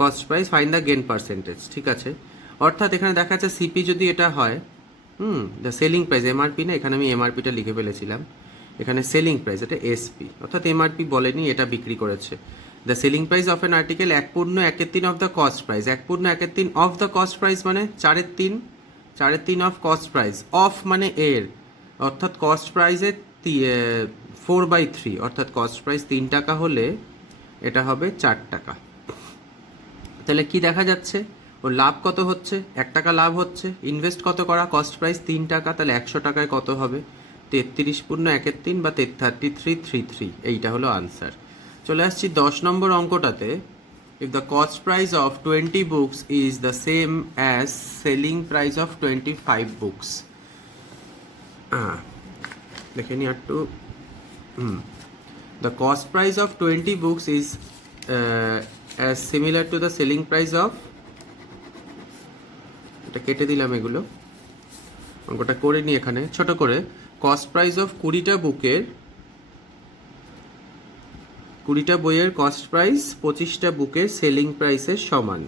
Cost price, find the gain percentage, ঠিক আছে। অর্থাৎ এখানে দেখা যাচ্ছে সিপি যদি এটা হয়, দ্য সেলিং প্রাইস, এমআরপি না, এখানে আমি এমআরপিটা লিখে ফেলেছিলাম, এখানে সেলিং প্রাইস, এটা এসপি, অর্থাৎ এমআরপি বলেনি, এটা বিক্রি করেছে। The selling price of an article 1/1/3 of the cost price. 1/1/3 of the cost price মানে 4/3 অফ কস্ট প্রাইস। অফ মানে এর, অর্থাৎ কস্ট প্রাইসের 4/3, অর্থাৎ কস্ট প্রাইস 3 টাকা হলে এটা হবে 4 টাকা। তাহলে কি দেখা যাচ্ছে? ওর লাভ কত হচ্ছে? 1 টাকা লাভ হচ্ছে। ইনভেস্ট কত করা? কস্ট প্রাইস 3 টাকা, তাহলে 100 টাকায় কত হবে? 33/1/3 বা 3333, এইটা হলো আনসার। চলে আসছি 10 নম্বর অঙ্কটাতে। If the cost price of 20 books is the same as selling price of 25 books. দেখে নি একটু। The cost price of 20 books is as similar to the selling price of, এটা কেটে দিলাম, এগুলো অঙ্কটা করে নি এখানে ছোট করে। কস্ট প্রাইস অফ 20টা বুকের, 20টা বইয়ের কস্ট প্রাইস 25টা বুকের সেলিং প্রাইসের সমান।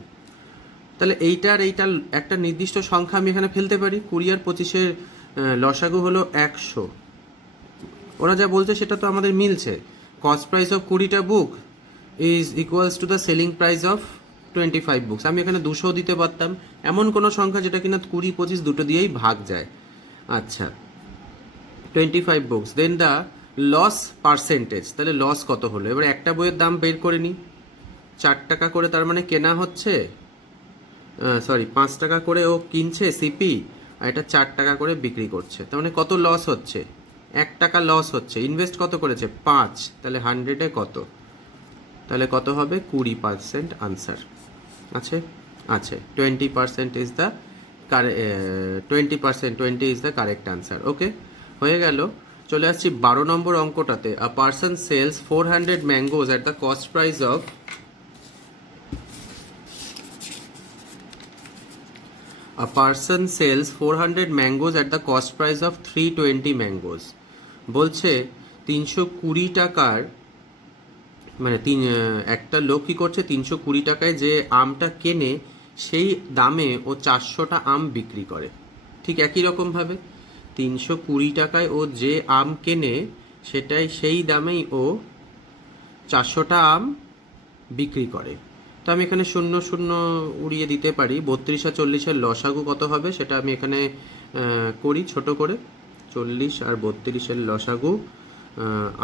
তাহলে এইটার একটা নির্দিষ্ট সংখ্যা আমি এখানে ফেলতে পারি। 20 আর 25-এর লসাগু হলো 100। ওরা যা বলছে সেটা তো আমাদের মিলছে। কস্ট প্রাইস অফ 20টা book is equals to the selling price of 25 books. আমি এখানে 200 দিতে পারতাম, এমন কোনো সংখ্যা যেটা কিনা 20-25 দুটো দিয়েই ভাগ যায়। আচ্ছা, 25 books, then the loss percentage, তাহলে লস কত হলো? এবার একটা বইয়ের দাম বের করে নিই। 4 টাকা করে তার মানে কেনা হচ্ছে, সরি 5 টাকা করে ও কিনছে সিপি, আর এটা 4 টাকা করে বিক্রি করছে, তার মানে কত লস হচ্ছে? 1 টাকা লস হচ্ছে, ইনভেস্ট কত করেছে 5, তাহলে 100-এ কত, তাহলে কত হবে 20% আনসার আছে। আছে 20% is the 20 is the correct answer. Okay, হয়ে গেল। চলে আসছি 12 নম্বর অঙ্কটাতে। A person sells 400 mangoes at the cost price of A person sells 400 mangoes at the cost price of 320 mangoes. বলছে 320 টাকার মানে একটা লোক কী করছে, 320 টাকায় যে আমটা কেনে সেই দামে ও 400টা আম বিক্রি করে। ঠিক একই রকমভাবে 320 টাকায় ও যে আম কেনে সেটাই সেই দামেই ও 400টা আম বিক্রি করে। তো আমি এখানে 0 0 উড়িয়ে দিতে পারি। 32 আর 40-এর লসাগু কত হবে সেটা আমি এখানে করি ছোট করে। 40 আর 32-এর লসাগু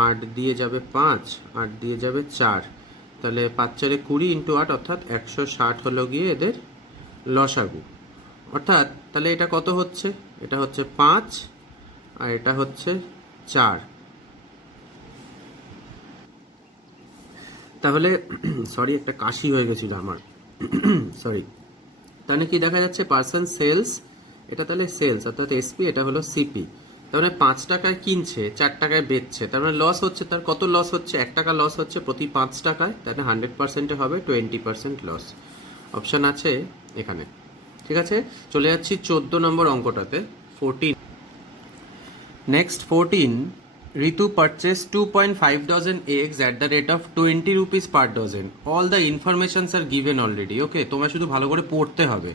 8 দিয়ে যাবে 5, 8 দিয়ে যাবে 4, তাহলে 5 4-এ 20 × 8 অর্থাৎ 160 হলো গিয়ে এদের লসাগু। অর্থাৎ তাহলে এটা কত হচ্ছে, এটা হচ্ছে 5 আর এটা হচ্ছে 4। তাহলে সরি, একটা কাশি হয়ে গেছিল আমার, সরি। তাহলে কি দেখা যাচ্ছে, পার্সন সেলস, এটা তাহলে সেলস অর্থাৎ এসপি, এটা হলো সিপি। তার মানে 5 টাকায় কিনছে, 4 টাকায় বেচছে, তার মানে লস হচ্ছে, তার কত লস হচ্ছে, 1 টাকা লস হচ্ছে প্রতি 5 টাকায়, তাহলে 100%-এ হবে 20% লস। অপশান আছে এখানে। ঠিক আছে, চলে যাচ্ছি 14 নম্বর অঙ্কটাতে। 14, next 14, Ritu purchased 2.5 dozen eggs at the rate of 20 rupees per dozen. All the informations are given already. ওকে, তোমায় শুধু ভালো করে পড়তে হবে।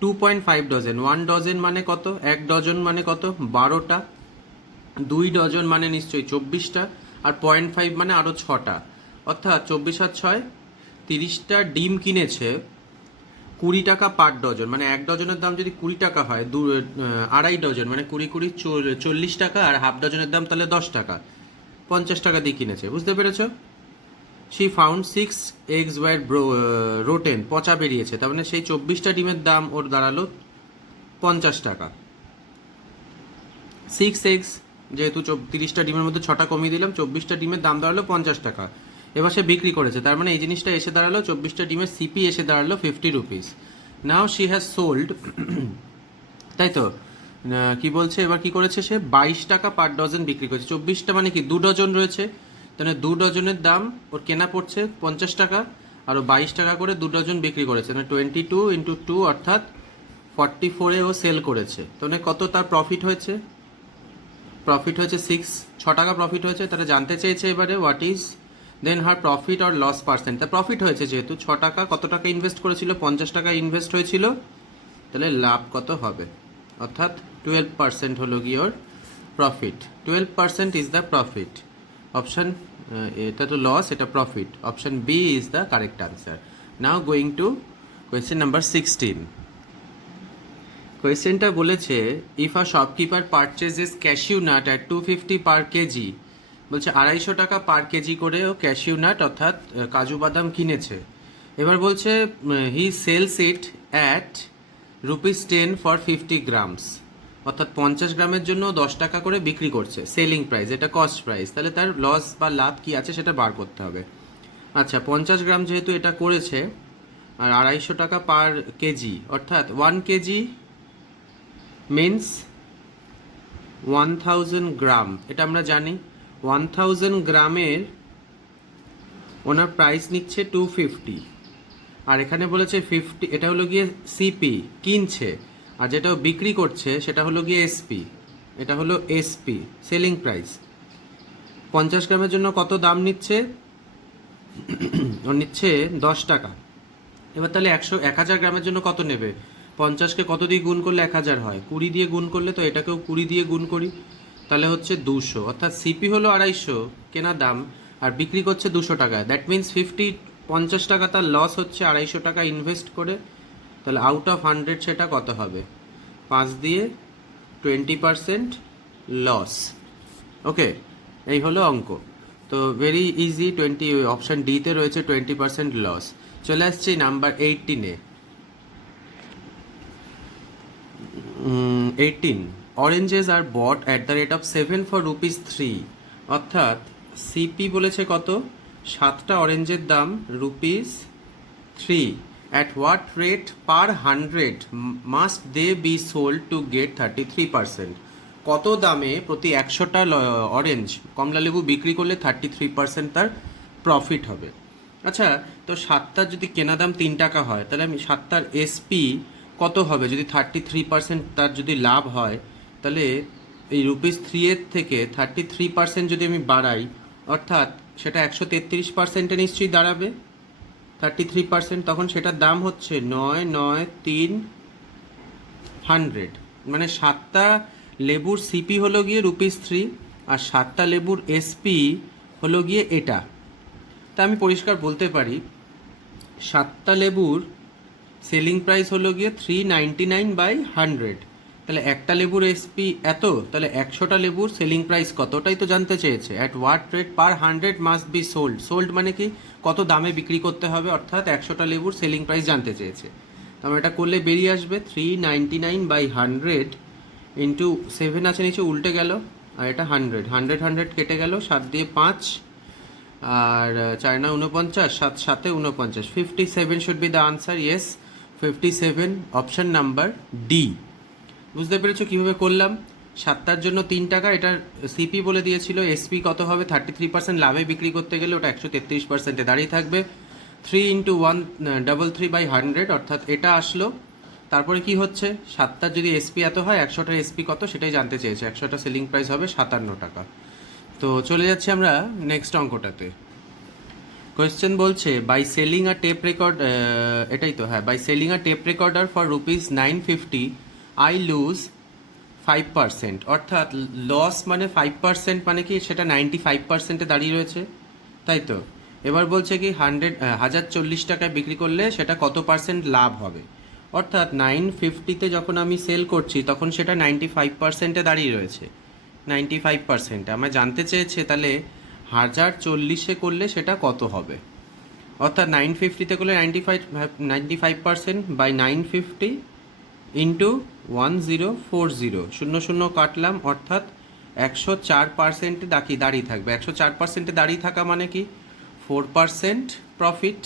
2.5 ডজন, 1 ডজন মানে কত, 1 ডজন মানে কত 12টা, 2 ডজন মানে নিশ্চয়ই 24টা, আর 0.5 মানে আরও 6টা, অর্থাৎ 24 আর 6 30টা ডিম কিনেছে 20 টাকা পার ডজন। মানে 1 ডজনের দাম যদি 20 টাকা হয়, 2.5 ডজন মানে 20 20 40 টাকা, আর হাফ ডজনের দাম তাহলে 10 টাকা, 50 টাকা দিয়ে কিনেছে। বুঝতে পেরেছ? She found 6 eggs were rotten, পচা বেরিয়েছে, তার মানে সেই 24টা ডিমের দাম ওর দাঁড়ালো 50 টাকা। 6 eggs, যেহেতু 30টা ডিমের মধ্যে 6টা কমিয়ে দিলাম, 24টা ডিমের দাম দাঁড়ালো 50 টাকা। এবার সে বিক্রি করেছে, তার মানে এই জিনিসটা এসে দাঁড়ালো, 24টা ডিমের সিপি এসে দাঁড়ালো 50 rupees. Now she has sold, তাই তো কি বলছে, এবার কি করেছে, সে 22 টাকা পার ডজন বিক্রি করেছে। 24টা মানে কি 2 ডজন রয়েছে, তাহলে 2 ডজনের দাম ওর কেনা পড়ছে 50 টাকা, আর ও 22 টাকা করে 2 ডজন বিক্রি করেছে, মানে 22 × 2 অর্থাৎ 44-এ ও সেল করেছে। তাহলে কত তার প্রফিট হয়েছে, প্রফিট হয়েছে 6 টাকা প্রফিট হয়েছে। তাহলে জানতে চেয়েছে এবারে what is then her profit or loss percent. তা প্রফিট হয়েছে যেহেতু 6 টাকা, কত টাকা ইনভেস্ট করেছিল, 50 টাকা ইনভেস্ট হয়েছিল, তাহলে লাভ কত হবে, অর্থাৎ 12% হলো গিয়ে ওর profit. 12% is the profit. Option, এটা তো লস, এটা profit. Option B is the correct answer. Now going to question number 16। কোয়েশ্চেনটা বলেছে, if a shopkeeper purchases cashew nut at 250 per kg, বলছে 250 টাকা পার কেজি করে ও ক্যাশিউ নাট অর্থাৎ কাজু বাদাম কিনেছে। এবার বলছে he sells it at ₹10 for 50 grams, অর্থাৎ 50 গ্রামের জন্য 10 টাকা করে বিক্রি করছে, সেলিং প্রাইস, এটা কস্ট প্রাইস। তাহলে তার লস বা লাভ কি আছে সেটা বার করতে হবে। আচ্ছা, 50 গ্রাম যেহেতু এটা করেছে, আর 250 টাকা পার কেজি, অর্থাৎ 1 কেজি মিন্স 1000 গ্রাম, এটা আমরা জানি। 1000 গ্রামের ওনার প্রাইস নিচ্ছে 250, আর এখানে বলেছে 50, এটা হলো গিয়ে সিপি কিনছে, আর যেটা বিক্রি করছে সেটা হলো গিয়ে এসপি, এটা হলো এসপি সেলিং প্রাইস। 50 গ্রামের জন্য কত দাম নিচ্ছে, ও নিচ্ছে 10 টাকা। এবার তাহলে 1000 গ্রামের জন্য কত নেবে, 50কে কত দিয়ে গুণ করলে 1000 হয়, 20 দিয়ে গুণ করলে, তো এটাকেও 20 দিয়ে গুণ করি, তাহলে হচ্ছে 200, অর্থাৎ সিপি হলো 250 কেনা দাম, আর বিক্রি করছে 200 টাকায়। দ্যাট মিনস 50 টাকা তার লস হচ্ছে 250 টাকা ইনভেস্ট করে। তাহলে আউট অফ 100 সেটা কত হবে, 5 দিয়ে 20% লস। ওকে, এই হলো অঙ্ক। তো ভেরি ইজি, 20, অপশান ডিতে রয়েছে 20% লস। চলে আসছি নাম্বার 18-এ। 18, oranges are bought at the rate of 7 for rupees 3, অর্থাৎ সিপি বলেছে কত, 7টা অরেঞ্জের দাম rupees 3, at what rate per 100 must they be sold to get 33%, কত দামে প্রতি 100টা অরেঞ্জ কমলালেবু বিক্রি করলে 33% তার প্রফিট হবে। আচ্ছা, তো 7টার যদি কেনা দাম 3 টাকা হয়, তাহলে আমি 7টার এসপি কত হবে যদি 33% তার যদি লাভ হয়, তাহলে এই রুপিস 3 এর থেকে 33% যদি আমি বাড়াই, অর্থাৎ সেটা 133%-এ নিশ্চয়ই দাঁড়াবে 33%, তখন সেটার দাম হচ্ছে 9,9,300, মানে 7টা লেবুর সিপি হলো গিয়ে রুপিস 3 আর 7টা লেবুর এসপি হলো গিয়ে এটা। তা আমি পরিষ্কার বলতে পারি 7টা লেবুর সেলিং প্রাইস হলো গিয়ে 399/100, তাহলে একটা লেবুর এসপি এত, তাহলে 100টা লেবুর সেলিং প্রাইস কতটাই তো জানতে চেয়েছে। At what rate per 100 must be sold, sold মানে কি কত দামে বিক্রি করতে হবে, অর্থাৎ 100টা লেবুর সেলিং প্রাইস জানতে চেয়েছে। তো আমরা এটা করলে বেরিয়ে আসবে 399/100 ইন্টু 7 আছে নিচে উল্টে গেল, আর এটা 100, 100 কেটে গেল, 7 দিয়ে 5 আর 4 না 49, 7 7 49, 57 should be the answer. Yes, 57, option number D. বুঝতে পেরেছো কীভাবে করলাম? 7টার জন্য 3 টাকা, এটার সিপি বলে দিয়েছিল, এসপি কত হবে 33% লাভে বিক্রি করতে গেলে ওটা 133%-এ দাঁড়িয়ে থাকবে। 3 × 133/100, অর্থাৎ এটা আসলো। তারপরে কি হচ্ছে, 7টার যদি এসপি এত হয়, 100টার এসপি কত সেটাই জানতে চেয়েছে, 100টা সেলিং প্রাইস হবে 57 টাকা। তো চলে যাচ্ছি আমরা নেক্সট অঙ্কটাতে। কোয়েশ্চেন বলছে by selling a tape record, এটাই তো, হ্যাঁ, by selling a tape recorder for rupees 950 I lose 5%, অর্থাৎ লস মানে 5% মানে কি সেটা 95%-এ দাঁড়িয়ে রয়েছে, তাই তো। এবার বলছে কি 1040 টাকায় বিক্রি করলে সেটা কত পার্সেন্ট লাভ হবে, অর্থাৎ 950-তে যখন আমি সেল করছি তখন সেটা 95%-এ দাঁড়িয়ে রয়েছে, 95%। আমরা জানতে চেয়েছে তাহলে 1040-এ করলে সেটা কত হবে, অর্থাৎ 950-তে করলে 95% বাই 950 ইন্টু 1040, 00 কাটলাম, অর্থাৎ 104%-এ দাঁড়িয়ে থাকবে। 104%-এ দাঁড়িয়ে থাকা মানে কি 4% profit,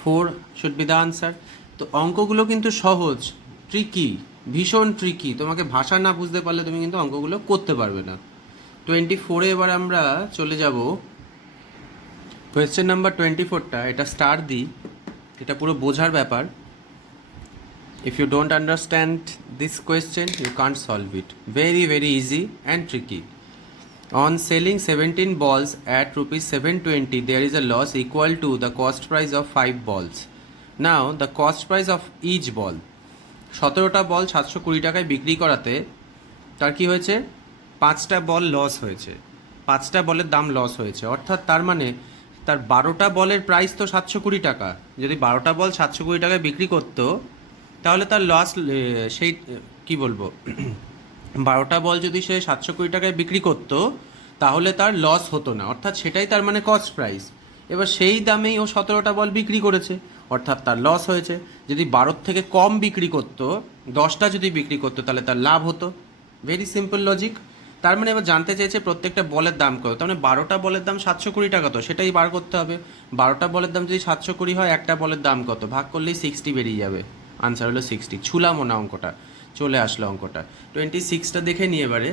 4 should be the answer. তো অঙ্কগুলো কিন্তু সহজ, ট্রিকি, ভীষণ ট্রিকি, তোমাকে ভাষা না বুঝতে পারলে তুমি কিন্তু অঙ্কগুলো করতে পারবে না। 24-এ এবার আমরা চলে যাব। কোয়েশ্চেন নাম্বার 24টা, এটা স্টার দিই, এটা পুরো বোঝার ব্যাপার। If you don't understand this question, you can't solve it. Very, very easy and tricky. On selling 17 balls at rupees 720, there is a loss equal to the cost price of 5 balls. Now, the cost price of each ball. 17টা বল 720 টাকায় বিক্রি করাতে তার কি হয়েছে, 5টা বল loss হয়েছে, 5টা বলের দাম লস হয়েছে, অর্থাৎ তার মানে তার 12টা বলের প্রাইস তো 720 টাকা। যদি 12টা বল 720 টাকায় বিক্রি করতো তাহলে তার লস, সেই কি বলবো, 12টা বল যদি সে 720 টাকায় বিক্রি করতো তাহলে তার লস হতো না, অর্থাৎ সেটাই তার মানে কস্ট প্রাইস। এবার সেই দামেই ও 17টা বল বিক্রি করেছে, অর্থাৎ তার লস হয়েছে। যদি 12 থেকে কম বিক্রি করতো, 10টা যদি বিক্রি করতো তাহলে তার লাভ হতো। Very simple logic. তার মানে এবার জানতে চেয়েছে প্রত্যেকটা বলের দাম কত, তার মানে 12টা বলের দাম 720 টাকা, তো সেটাই বার করতে হবে। 12টা বলের দাম যদি 720 হয়, একটা বলের দাম কত, ভাগ করলেই 60 বেরিয়ে যাবে, আনসার হলো 60। ছুলামো না অঙ্কটা, চলে আসলো অঙ্কটা। 26টা দেখে নিয়ে এবারে।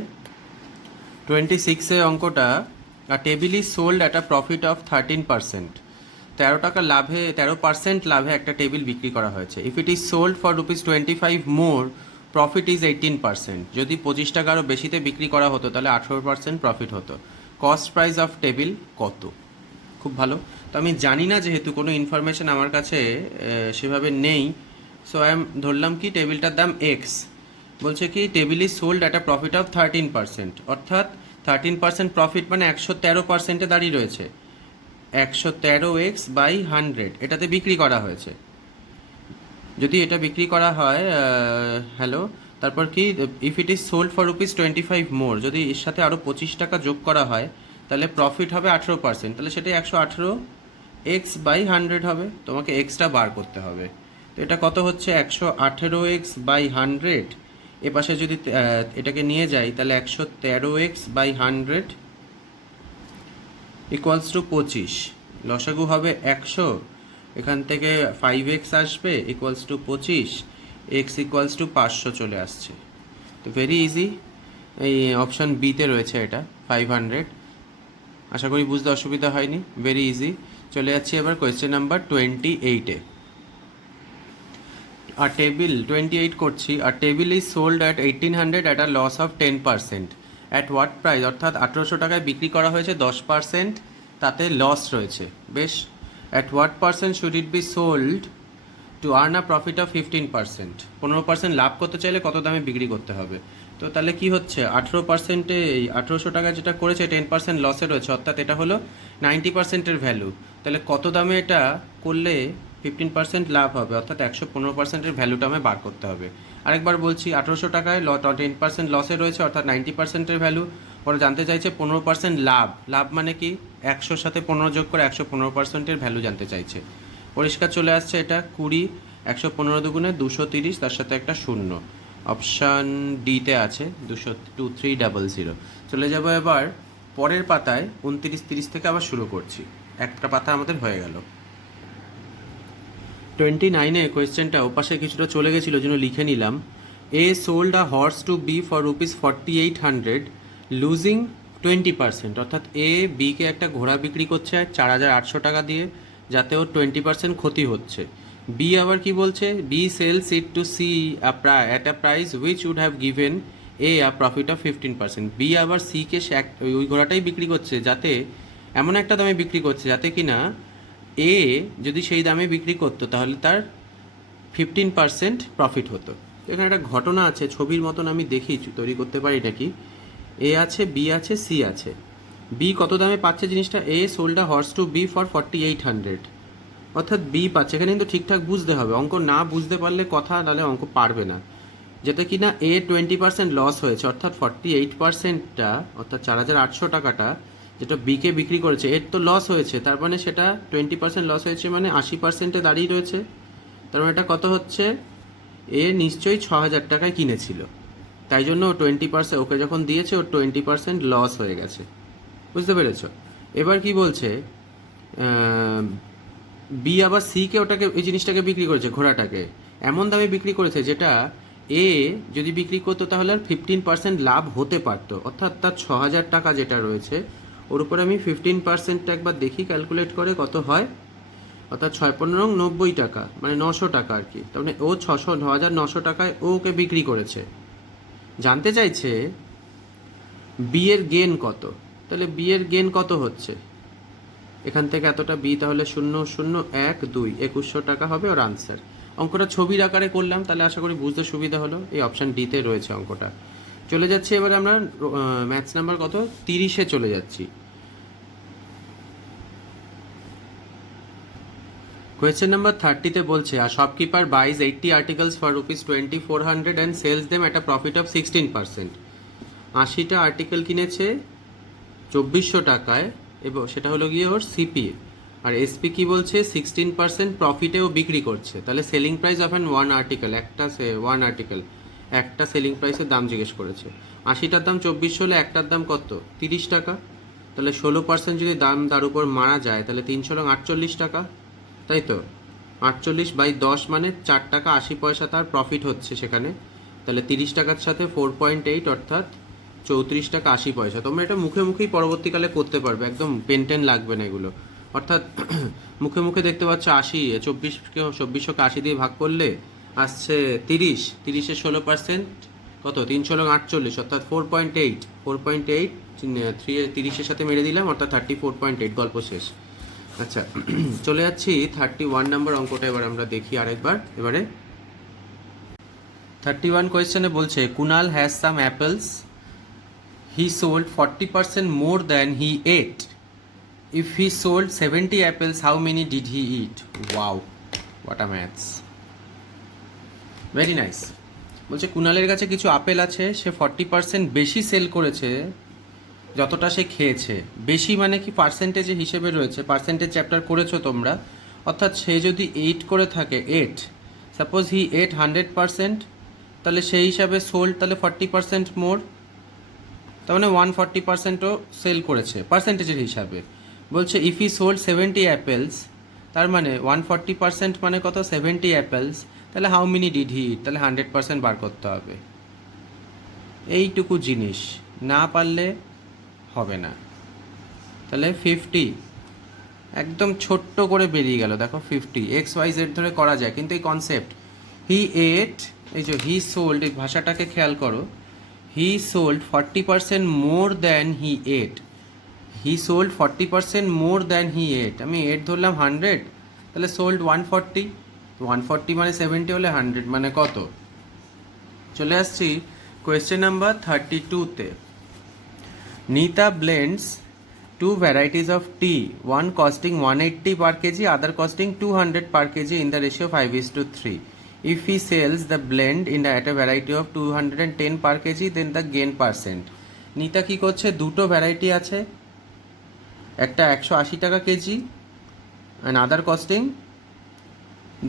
26-এ অঙ্কটা, a table is sold at a profit of 13%, 13 টাকা লাভে, 13% লাভে একটা টেবিল বিক্রি করা হয়েছে। If it is sold for rupees 25 more, profit is 18%। যদি 25 টাকা আরও বেশিতে বিক্রি করা হতো তাহলে 18% প্রফিট হতো। কস্ট প্রাইস অফ টেবিল কত? খুব ভালো। তো আমি জানি না, যেহেতু কোনো ইনফরমেশন আমার কাছে সেভাবে নেই, সো আই এম ধরলাম কি টেবিলটার দাম এক্স। বলছে কি table is sold at a profit of 13%, অর্থাৎ 13% প্রফিট মানে 113%-এ দাঁড়িয়ে রয়েছে। 113x/100 এটাতে বিক্রি করা হয়েছে। যদি এটা বিক্রি করা হয়, হ্যালো, তারপর কি if it is sold for rupees 25 মোর, যদি এর সাথে আরও 25 টাকা যোগ করা হয় তাহলে প্রফিট হবে 18%, তাহলে সেটাই 118x/100 হবে। তোমাকে এক্সটা বার করতে হবে। তো এটা কত হচ্ছে, 118x/100 এপাশে যদি এটাকে নিয়ে যাই তাহলে 113x/100 ইকুয়ালস টু 25, লসাগু হবে 100, এখান থেকে 5x আসবে equals to 25, x equals to 500 চলে আসছে। তো ভেরি ইজি, এই অপশান বিতে রয়েছে এটা 500। আশা করি বুঝতে অসুবিধা হয়নি, ভেরি ইজি। চলে যাচ্ছি এবার কোয়েশ্চেন নাম্বার 28-এ। আর টেবিল 28 করছি। আর table is sold at 1800 at a loss of 10%, at what price, অর্থাৎ 1800 টাকায় বিক্রি করা হয়েছে, 10% তাতে লস রয়েছে। বেশ, at what percent should it be sold to earn a profit of 15%? 15% লাভ করতে চাইলে কত দামে বিক্রি করতে হবে? তো তাহলে কি হচ্ছে, 18%-এ 1800 টাকা যেটা করেছে 10% লসে রয়েছে, অর্থাৎ এটা হলো 90%-এর ভ্যালু। তাহলে কত দামে এটা করলে 15% লাভ হবে, অর্থাৎ 115%-এর ভ্যালুটা আমায় বার করতে হবে। আরেকবার বলছি, 1800 টাকায় 10% লসে রয়েছে, অর্থাৎ 90%-এর ভ্যালু। ওরা জানতে চাইছে 15% লাভ। লাভ মানে কি, 100-র সাথে 15 যোগ করে 115%-এর ভ্যালু জানতে চাইছে। পরিষ্কার চলে আসছে, এটা 20, 115 দুগুণে 230, তার সাথে একটা শূন্য। অপশান ডিতে আছে 2300। চলে যাব এবার পরের পাতায় 29-30 থেকে আবার শুরু করছি। একটা পাতা আমাদের হয়ে গেল। 29-এ কোয়েশ্চেনটা ওপাশে কিছুটা চলে গেছিলো, জন্য লিখে নিলাম। A sold a horse to B for ₹4800 losing 20%, অর্থাৎ এ বিকে একটা ঘোড়া বিক্রি করছে 4800 টাকা দিয়ে, যাতে ওর 20% ক্ষতি হচ্ছে। বি আবার কি বলছে, B sells it to C at a price which would have given a a profit of 15%। B আবার সিকে ওই ঘোড়াটাই বিক্রি করছে, যাতে এমন একটা দামে বিক্রি করছে যাতে কিনা এ যদি সেই দামে বিক্রি করতো তাহলে তার 15% প্রফিট হতো। এখানে একটা ঘটনা আছে, ছবির মতন আমি দেখি তৈরি করতে পারি নাকি। এ আছে, বি আছে, সি আছে। বি কত দামে পাচ্ছে জিনিসটা, A sold a horse to B for 4800, অর্থাৎ বি পাচ্ছে। এখানে কিন্তু ঠিকঠাক বুঝতে হবে, অঙ্ক না বুঝতে পারলে কথা, নাহলে অঙ্ক পারবে না। যেটা কিনা এ 20% লস হয়েছে, অর্থাৎ 48%টা, অর্থাৎ 4800 টাকাটা যেটা বিকে বিক্রি করেছে, এর তো লস হয়েছে। তার মানে সেটা 20% লস হয়েছে, মানে 80%-এ দাঁড়িয়ে রয়েছে। তার মানে এটা কত হচ্ছে, এ নিশ্চয়ই 6000 টাকায় কিনেছিল, তাই জন্য ও 20%, ওকে যখন দিয়েছে ওর 20% লস হয়ে গেছে। বুঝতে পেরেছ? এবার কি বলছে, বি আবার সিকে ওটাকে, এই জিনিসটাকে বিক্রি করেছে, ঘোড়াটাকে এমন দামে বিক্রি করেছে যেটা এ যদি বিক্রি করতো তাহলে আর 15% লাভ হতে পারতো, অর্থাৎ তার 6000 টাকা যেটা রয়েছে ওর উপরে আমি 15%টা একবার দেখি ক্যালকুলেট করে কত হয়, অর্থাৎ 6×15 টাকা, মানে 900 টাকা আর কি। তার মানে ও 9,900 টাকায় ওকে বিক্রি করেছে। জানতে চাইছে বি এর গেন কত, তাহলে বি এর গেন কত হচ্ছে, এখান থেকে এতটা বি, তাহলে 0,0,1,2, 2100 টাকা হবে ওর আনসার। অঙ্কটা ছবির আকারে করলাম, তাহলে আশা করি বুঝতে সুবিধা হলো। এই অপশান ডিতে রয়েছে অঙ্কটা। চলে যাচ্ছি এবার আমরা ম্যাথস নাম্বার কত, 30-এ চলে যাচ্ছি। কোয়েশ্চেন নাম্বার 30-তে বলছে, আর shopkeeper buys 80 articles for ₹2400 and sells them at a profit of 16%। 80টা আর্টিকেল কিনেছে 2400 টাকায়, এবং সেটা হলো গিয়ে ওর সিপি। আর এসপি কি বলছে, 16% প্রফিটেও বিক্রি করছে। তাহলে selling price of an one article, একটা সেলিং প্রাইসের দাম জিজ্ঞেস করেছে। 80টার দাম 2400 হলে একটার দাম কত, 30 টাকা। তাহলে 16% যদি দাম তার উপর মারা যায়, তাহলে 348 টাকা, তাই তো? 48/10 মানে 4 টাকা 80 পয়সা তার প্রফিট হচ্ছে সেখানে। তাহলে 30 টাকার সাথে 4.8, অর্থাৎ 34 টাকা 80 পয়সা। তোমরা এটা মুখে মুখেই পরবর্তীকালে করতে পারবে, একদম পেন লাগবে না এগুলো। অর্থাৎ মুখে মুখে দেখতে পাচ্ছ 80, 2400কে 80 দিয়ে ভাগ করলে আসছে 30, 30-এর 16% কত, 348, অর্থাৎ 4.8, 30-এর সাথে মেরে দিলাম, অর্থাৎ 34.8, গল্প শেষ। আচ্ছা, চলে যাচ্ছি 31 নম্বর অঙ্কটা এবার আমরা দেখি আরেকবার। এবারে 31 কোয়েশ্চেনে বলছে, Kunal has some apples, he sold 40% more than he ate. If he sold 70 apples, how many did he eat? Wow, what a maths. Very nice. বলছে কুনালের কাছে কিছু আপেল আছে, সে 40% বেশি সেল করেছে যতটা সে খেয়েছে। বেশি মানে কি, পার্সেন্টেজে হিসেবে রয়েছে, পার্সেন্টেজ চ্যাপ্টার করেছো তোমরা। অর্থাৎ সে যদি 8 করে থাকে, 8, সাপোজ হি এট 100%, তাহলে সেই হিসাবে সোল্ড তাহলে 40% মোর, তার মানে 140%ও সেল করেছে পার্সেন্টেজের হিসাবে। বলছে ইফ ই সোল্ড 70 অ্যাপেলস, তার মানে 140% মানে কত, 70 অ্যাপেলস, তাহলে হাউ মেনি ডিড হি ইট, তাহলে 100% বার করতে হবে। এইটুকু জিনিস না পারলে হবে না। তাহলে 50 একদম ছোট্ট করে বেরিয়ে গেল, দেখো 50 XYZ ধরে করা যায়, কিন্তু এই কনসেপ্ট হি এট, এই যে হি সোল্ড, এই ভাষাটাকে খেয়াল করো, he sold 40% more than he ate, he sold 40% more than he ate, আমি 8 ধরলাম 100, তাহলে সোল্ড 140, 140 মানে 70 হলে 100 মানে কত। চলে আসছি কোয়েশ্চেন নাম্বার 32-তে। Nita blends two varieties of tea, one costing 180 per kg, other costing 200 per kg in the ratio 5:3. If he sells the blend in at a variety of 210 per kg, then the gain percent. নিতা কি করছে, দুটো variety আছে, একটা 180 টাকা KG and other costing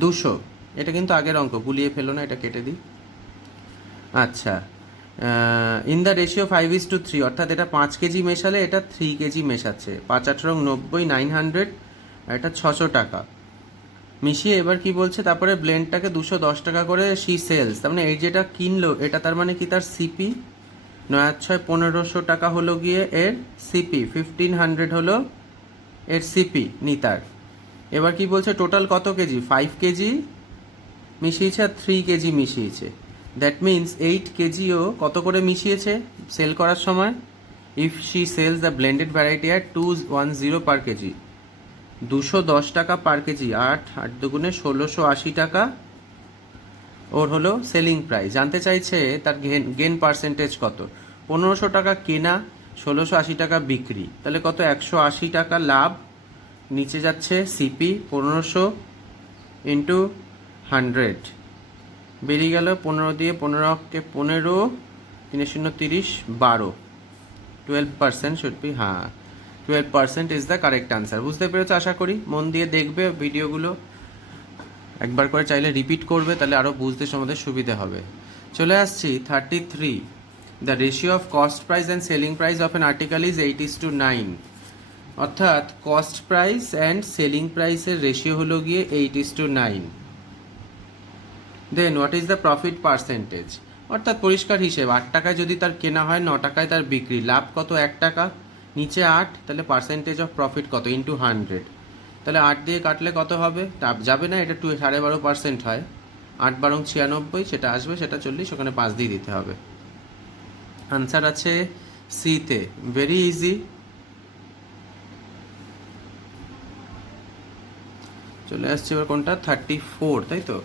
200। এটা কিন্তু আগের অঙ্ক, ভুলিয়ে ফেলো না, এটা কেটে দিই। আচ্ছা, ইন দ্য রেশিও 5:3, অর্থাৎ এটা 5 কেজি মেশালে এটা 3 কেজি মেশাচ্ছে, 5×8 = 90, 900, আর এটা 600 টাকা মিশিয়ে। এবার কি বলছে, তারপরে ব্লেন্ডটাকে 210 টাকা করে শি সেলস, তার মানে এই যেটা কিনলো এটা তার মানে কি, তার সিপি 9×6 1500 টাকা হলো গিয়ে এর সিপি, 1500 হলো এর সিপি নিতার। এবার কি বলছে, টোটাল কত কেজি, 5 কেজি মিশিয়েছে আর 3 কেজি মিশিয়েছে, দ্যাট মিন্স 8 কেজিও কত করে মিশিয়েছে সেল করার সময়। If she sells the blended variety at 210 per kg, 210 টাকা পার কেজি, 8 দুগুণে 1680 টাকা ওর হলো সেলিং প্রাইস। জানতে চাইছে তার গেন পার্সেন্টেজ কত, 1500 টাকা কেনা, 1680 টাকা বিক্রি, তাহলে কত, 180 টাকা লাভ, নিচে যাচ্ছে সিপি 1500 ইন্টু 100, বেরিয়ে গেল 15 দিয়ে 15 15, 3 30, 12, 12% শুড বি, হ্যাঁ 12% ইজ দ্য কারেক্ট আনসার। বুঝতে পেরেছো আশা করি, মন দিয়ে দেখবে ভিডিওগুলো, একবার করে চাইলে রিপিট করবে, তাহলে আরও বুঝতে তোমাদের সুবিধে হবে। চলে আসছি 33, the ratio of cost price and selling price of an article is 8:9, অর্থাৎ কস্ট প্রাইস অ্যান্ড সেলিং প্রাইসের রেশিও হলো গিয়ে 8:9। Then what is the profit percentage, অর্থাৎ পরিষ্কার হিসেব, 8 টাকায় যদি তার কেনা হয়, 9 টাকায় তার বিক্রি, লাভ কত, 1 টাকা, নিচে 8, তাহলে পার্সেন্টেজ অফ প্রফিট কত, ইন্টু 100, তাহলে 8 দিয়ে কাটলে কত হবে, যাবে না, এটা 12.5% হয়, 8 বারং 96, সেটা আসবে, সেটা 40, ওখানে 5 দিয়ে দিতে হবে। আনসার আছে সিতে, ভেরি ইজি। চলে আসছে এবার কোনটা, 34, তাই তো,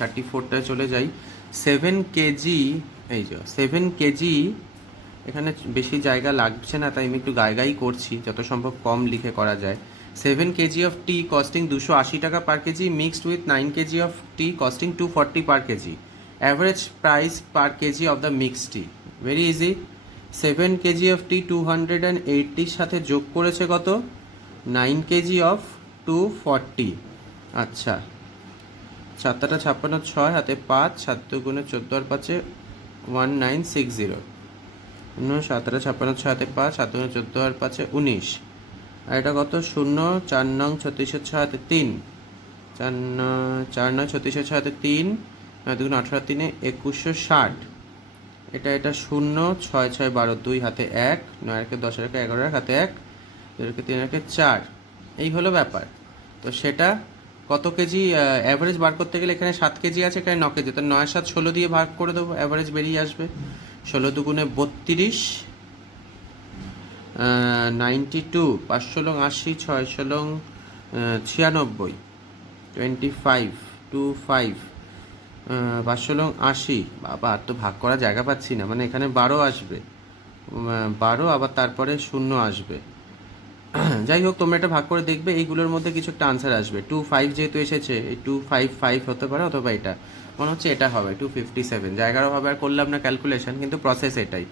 34টায় চলে যাই। 7 কেজি, এই যে 7 কেজি, এখানে বেশি জায়গা লাগছে না, তাই আমি একটু গাই করছি, যত সম্ভব কম লিখে করা যায়। 7 কেজি অফ টি কস্টিং 280 টাকা per kg, mixed with 9 kg of tea costing 240 per kg, average price per kg of the mixed tea. Very easy, 7 kg of tea 280 সাথে যোগ করেছে কত, 9 কেজি অফ 240। আচ্ছা, 7 × 56 6, হাতে 5, 7 দুগুণে 14 আর 5 1960, 7 × 56 6, হাতে 5, 7 দুগুণে 14 আর 5 19, আর এটা কত, 0, 4 নং 3606, হাতে 3, 4 নং 3606, হাতে 3, 9 দুগুণে 18 আর 3 2160, এটা 0, 6 6 12, 2, হাতে 1, 9 × 10 × 11, হাতে 1, 2 × 3 × 4, এই হলো ব্যাপার। তো সেটা কত কেজি অ্যাভারেজ বার করতে গেলে, এখানে 7 কেজি আছে, এখানে 9 কেজি, তো 9 7 16 দিয়ে ভাগ করে দেবো, অ্যাভারেজ বেরিয়ে আসবে, 16 দুগুণে 32, 92, 5 16 80, 6 16 96, 25 25, 5 16 80, বাবা আর তো ভাগ করা জায়গা পাচ্ছি না, মানে এখানে 12 আসবে, 12, আবার তারপরে 0 আসবে। যাই হোক, তোমরা এটা ভাগ করে দেখবে, এইগুলোর মধ্যে কিছু একটা আনসার আসবে। 25 যেহেতু এসেছে, এই 255 হতে পারে, অথবা এটা মনে হচ্ছে এটা হবে 257, জায়গার অভাবে আর করলাম না ক্যালকুলেশন, কিন্তু প্রসেস এটাই,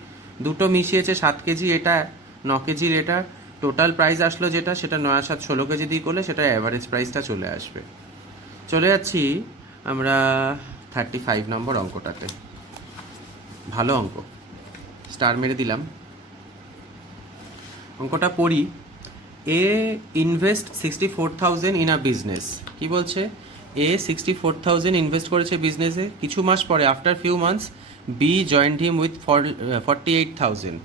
দুটো মিশিয়েছে, 7 কেজি এটা, 9 কেজির এটা, টোটাল প্রাইস আসলো যেটা, সেটা 9 আর 7 16 কেজি দিয়ে করলে সেটা অ্যাভারেজ প্রাইসটা চলে আসবে। চলে যাচ্ছি আমরা 35 নম্বর অঙ্কটাতে। ভালো অঙ্ক, স্টার মেরে দিলাম। অঙ্কটা পড়ি। এ ইনভেস্ট 64,000 ইন আ বিজনেস। কি বলছে? এ 64,000 ইনভেস্ট করেছে বিজনেসে। কিছু মাস পরে, after few months, B joined him with 48,000।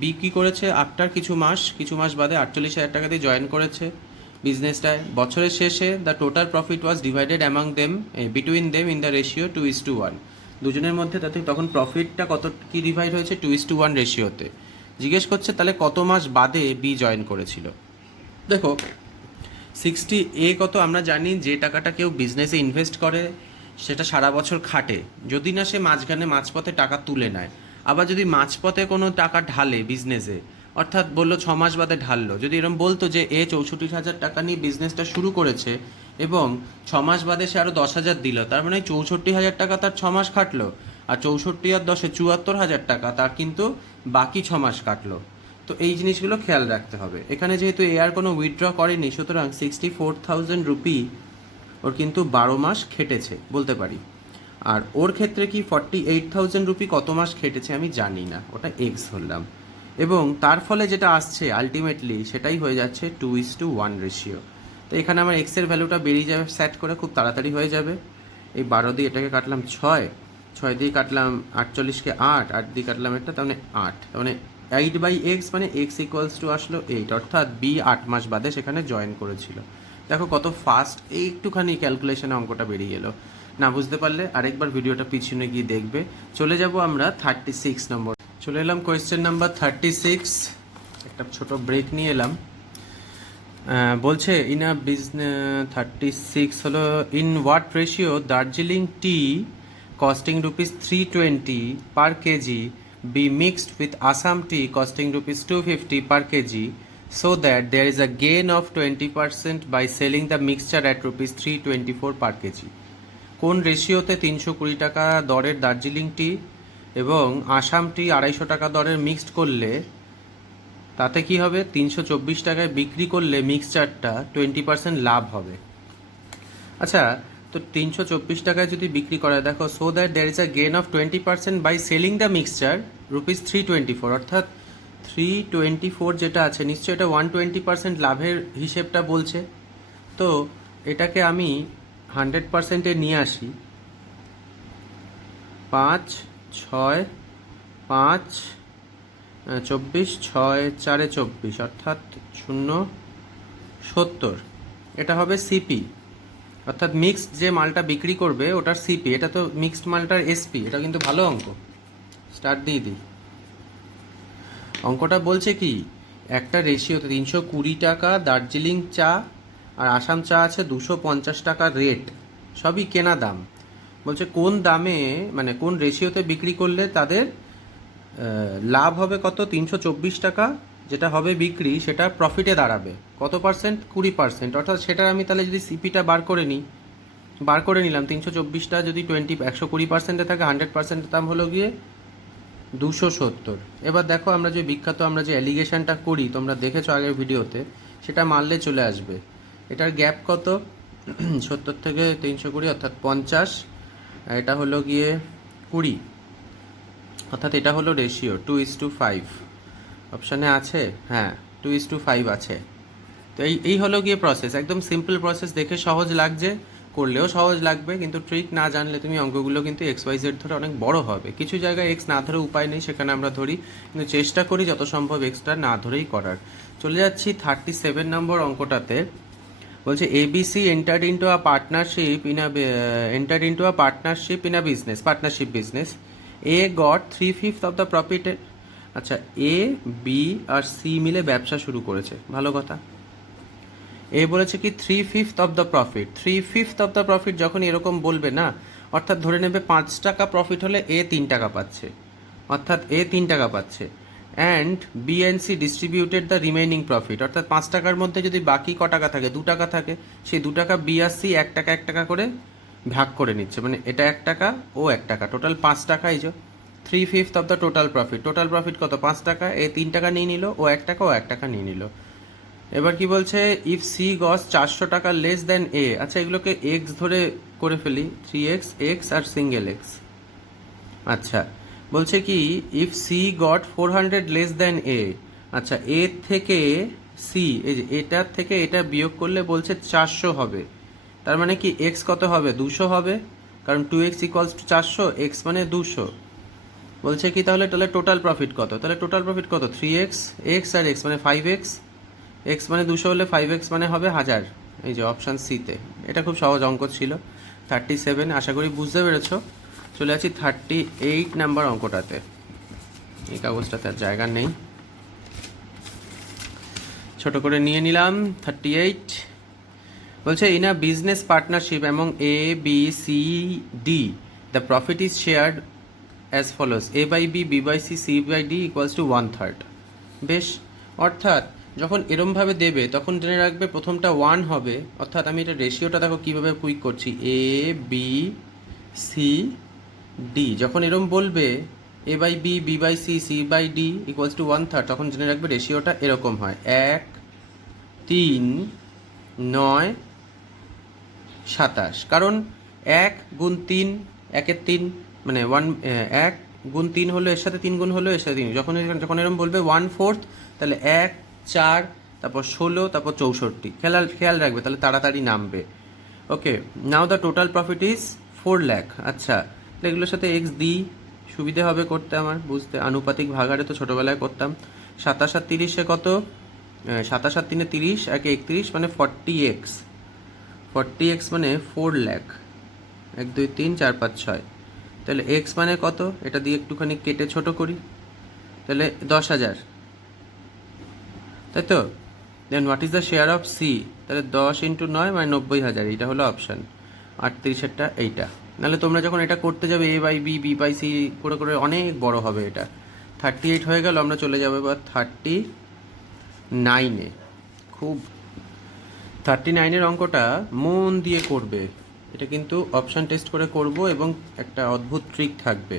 B কী করেছে? আফটার কিছু মাস বাদে 48,000 টাকা দিয়ে জয়েন করেছে বিজনেসটায়। বছরের শেষে the total profit was divided among them between them in the ratio 2:1। দুজনের মধ্যে তাতে তখন প্রফিটটা কত কি ডিভাইড হয়েছে? 2:1 রেশিওতে। জিজ্ঞেস করছে তাহলে কত মাস বাদে বি জয়েন করেছিল। দেখো 60 কত? আমরা জানি যে টাকাটা কেউ বিজনেসে ইনভেস্ট করে সেটা সারা বছর খাটে, যদি না সে মাঝপথে টাকা তুলে নেয়। আবার যদি মাঝপথে কোনো টাকা ঢালে বিজনেসে, অর্থাৎ বললো 6 মাস বাদে ঢাললো, যদি এরকম বলতো যে 64,000 টাকা নিয়ে বিজনেসটা শুরু করেছে এবং 6 মাস বাদে সে আরও 10,000 দিল, তার মানে 64,000 টাকা তার 6 মাস খাটলো, আর 64 আর 10 74,000 টাকা তার কিন্তু বাকি 6 মাস কাটলো। তো এই জিনিসগুলো খেয়াল রাখতে হবে। এখানে যেহেতু আর কোনো উইথড্র করেনি, সুতরাং 64,000 রুপি ওর কিন্তু 12 মাস খেটেছে বলতে পারি। আর ওর ক্ষেত্রে কি 48,000 রুপি কত মাস খেটেছে আমি জানি না, ওটা এক্স ধরলাম। এবং তার ফলে যেটা আসছে আলটিমেটলি সেটাই হয়ে যাচ্ছে 2:1 রেশিও। তো এখানে আমার এক্সের ভ্যালুটা বেরিয়ে যাবে, সেট করে খুব তাড়াতাড়ি হয়ে যাবে। এই 12 দিয়ে এটাকে কাটলাম 6 দিয়ে কাটলাম 48কে 8 দিয়ে কাটলাম এটা, তার মানে 8, তার মানে 8/x, মানে x ইকুয়ালস টু আসলো 8, অর্থাৎ বি 8 মাস বাদে সেখানে জয়েন করেছিল। দেখো কত ফাস্ট, এই একটুখানি ক্যালকুলেশনে অঙ্কটা বেরিয়ে গেলো। না বুঝতে পারলে আরেকবার ভিডিওটা পিছনে গিয়ে দেখবে। চলে যাব আমরা 36 নম্বর। চলে এলাম কোয়েশ্চেন নাম্বার 36। একটা ছোট ব্রেক নিয়ে এলাম। বলছে ইন আ বিজনেস 36 হলো, in what ratio Darjeeling T costing rupees 320 per KG be mixed with Assam tea costing rupees 250 per kg, so that there is a gain of 20% by selling the mixture at rupees 324 per kg. কোন রেশিওতে 320 টাকা দরের দার্জিলিং টি এবং আসাম টি 250 টাকা দরের mixed করলে তাতে কি হবে? 324 টাকায় বিক্রি করলে মিক্সচারটা 20% লাভ হবে। আচ্ছা, তো 324 টাকায় যদি বিক্রি করা, দেখো, so that there is a gain of 20% by selling the mixture rupees 324, অর্থাৎ 324 যেটা আছে নিশ্চয়ই এটা 120% লাভের হিসেবটা বলছে। তো এটাকে আমি 100%-এ নিয়ে আসি। 5, 6, 5, 24, 6, 4, 24, অর্থাৎ 0, 70। এটা হবে সিপি, অর্থাৎ মিক্সড যে মালটা বিক্রি করবে ওটার সিপি। এটা তো মিক্সড মালটার এসপি। এটা কিন্তু ভালো অঙ্ক, স্টার্ট দিয়ে দিই। অঙ্কটা বলছে কি, একটা রেশিওতে 320 টাকা দার্জিলিং চা আর আসাম চা আছে 250 টাকা রেট, সবই কেনা দাম। বলছে কোন দামে, মানে কোন রেশিওতে বিক্রি করলে তাদের লাভ হবে কত? 324 টাকা যেটা হবে বিক্রি, সেটা প্রফিটে দাঁড়াবে কত পার্সেন্ট? 20%। অর্থাৎ সেটার আমি তাহলে যদি সিপিটা বার করে নিলাম, 324টা যদি 120%-এ থাকে, 100%-এর দাম হলো গিয়ে 270। এবার দেখো আমরা যে বিখ্যাত আমরা যে অ্যালিগেশনটা করি, তোমরা দেখেছো আগের ভিডিওতে, সেটা মারলে চলে আসবে। এটার গ্যাপ কত? 70 থেকে 320 অর্থাৎ 50, এটা হলো গিয়ে 20, অর্থাৎ এটা হলো রেশিও 2:5। অপশানে আছে, হ্যাঁ 2:5 আছে। তো এই হলো গিয়ে প্রসেস, একদম সিম্পল প্রসেস। দেখে সহজ লাগছে, করলেও সহজ লাগবে, কিন্তু ট্রিক না জানলে তুমি অঙ্কগুলো কিন্তু XYZ ধরে অনেক বড় হবে। কিছু জায়গায় এক্স না ধরে উপায় নেই, সেখানে আমরা ধরি, কিন্তু চেষ্টা করি যত সম্ভব এক্সটা না ধরেই করার। চলে যাচ্ছি 37 নম্বর অঙ্কটাতে। বলছে ABC entered into a partnership in a business, partnership business. A got 3/5 of the profit. আচ্ছা, A, B আর C মিলে ব্যবসা শুরু করেছে, ভালো কথা। এ বলেছে কি 3/5 of the profit. 3/5 of the profit যখন এরকম বলবে না, অর্থাৎ ধরে নেবে 5 টাকা প্রফিট হলে এ 3 টাকা পাচ্ছে, অর্থাৎ এ 3 টাকা পাচ্ছে। And B and C distributed the remaining profit, অর্থাৎ 5 টাকার মধ্যে যদি বাকি ক টাকা থাকে, 2 টাকা থাকে, সেই 2 টাকা বি আর সি 1 টাকা 1 টাকা করে ভাগ করে নিচ্ছে, মানে এটা 1 টাকা ও 1 টাকা, টোটাল 5 টাকা। এই যে 3/5 of the total profit. Total profit কত? 5 টাকা। এ 3 টাকা নিয়ে নিল, ও 1 টাকা, ও 1 টাকা নিয়ে নিল। এবার কি বলছে, ইফ সি গস 400 টাকা লেস দেন এ। আচ্ছা, এগুলোকে এক্স ধরে করে ফেলি, 3x, এক্স আর সিঙ্গেল এক্স। আচ্ছা, বলছে কি if C got 400 less than A, আচ্ছা এ থেকে সি, এই যে এটার থেকে এটা বিয়োগ করলে বলছে 400 হবে, তার মানে কি এক্স কত হবে, 200 হবে, কারণ 2x ইকুয়ালস টু 400, এক্স মানে 200। বলছে কি তাহলে তাহলে টোটাল প্রফিট কত, তাহলে টোটাল প্রফিট কত 3x, এক্স আর এক্স মানে 5x, এক্স মানে 200 হলে 5x মানে হবে 1000, এই যে অপশান সিতে। এটা খুব সহজ অঙ্ক ছিল। 37, আশা করি বুঝতে পেরেছো। চলে আছি 38 নাম্বার অঙ্কটাতে। এই কাগজটাতে আর জায়গা নেই, ছোট করে নিয়ে নিলাম। 38 বলছে in a business partnership among A B C D the profit is shared as follows, A by B, B by C, C by D equals to 1/3। বেশ, অর্থাৎ যখন এরমভাবে দেবে তখন জেনে রাখবে প্রথমটা 1 হবে, অর্থাৎ আমি এটা রেশিওটা দেখো কীভাবে কুইক করছি, এ বি সি ডি, যখন এরম বলবে A by B, B by C, C by D equals to 1/3, তখন জেনে রাখবে রেশিওটা এরকম হয় 1, 3, 9, 27। কারণ 1 গুণ 3, 1-এর 3 মানে 1 গুণ 3 হলো এর সাথে 3 গুণ হলো এর সাথে 3, যখন যখন এরকম বলবে 1/4, তাহলে 1, 4, তারপর 16, তারপর 64, খেয়াল রাখবে তাহলে তাড়াতাড়ি নামবে। Okay, now the total profit is 4 lakh. আচ্ছা, এগুলোর সাথে এক্স দিই, সুবিধে হবে করতে আমার বুঝতে, আনুপাতিক ভাগারে তো ছোটোবেলায় করতাম। 27 আর 30-এ কত, 27 আর 3-এ 30, 1 31 মানে 40x, 40x মানে 4 লাখ, 1 2 3 4 5 6, তাহলে x মানে কত, এটা দিয়ে একটুখানি কেটে ছোট করি, তাহলে 10,000, তাই তো। Then what is the share of C, তাহলে 10 × 9 মানে 90,000, এইটা হলো অপশান। 38-এরটা এইটা। নাহলে তোমরা যখন এটা করতে যাবে A by B, B by C করে করে অনেক বড় হবে এটা। 38 হয়ে গেল, আমরা চলে যাবো এবার 39-এ। খুব 39-এর অঙ্কটা মন দিয়ে করবে, এটা কিন্তু অপশান টেস্ট করে করব এবং একটা অদ্ভুত ট্রিক থাকবে।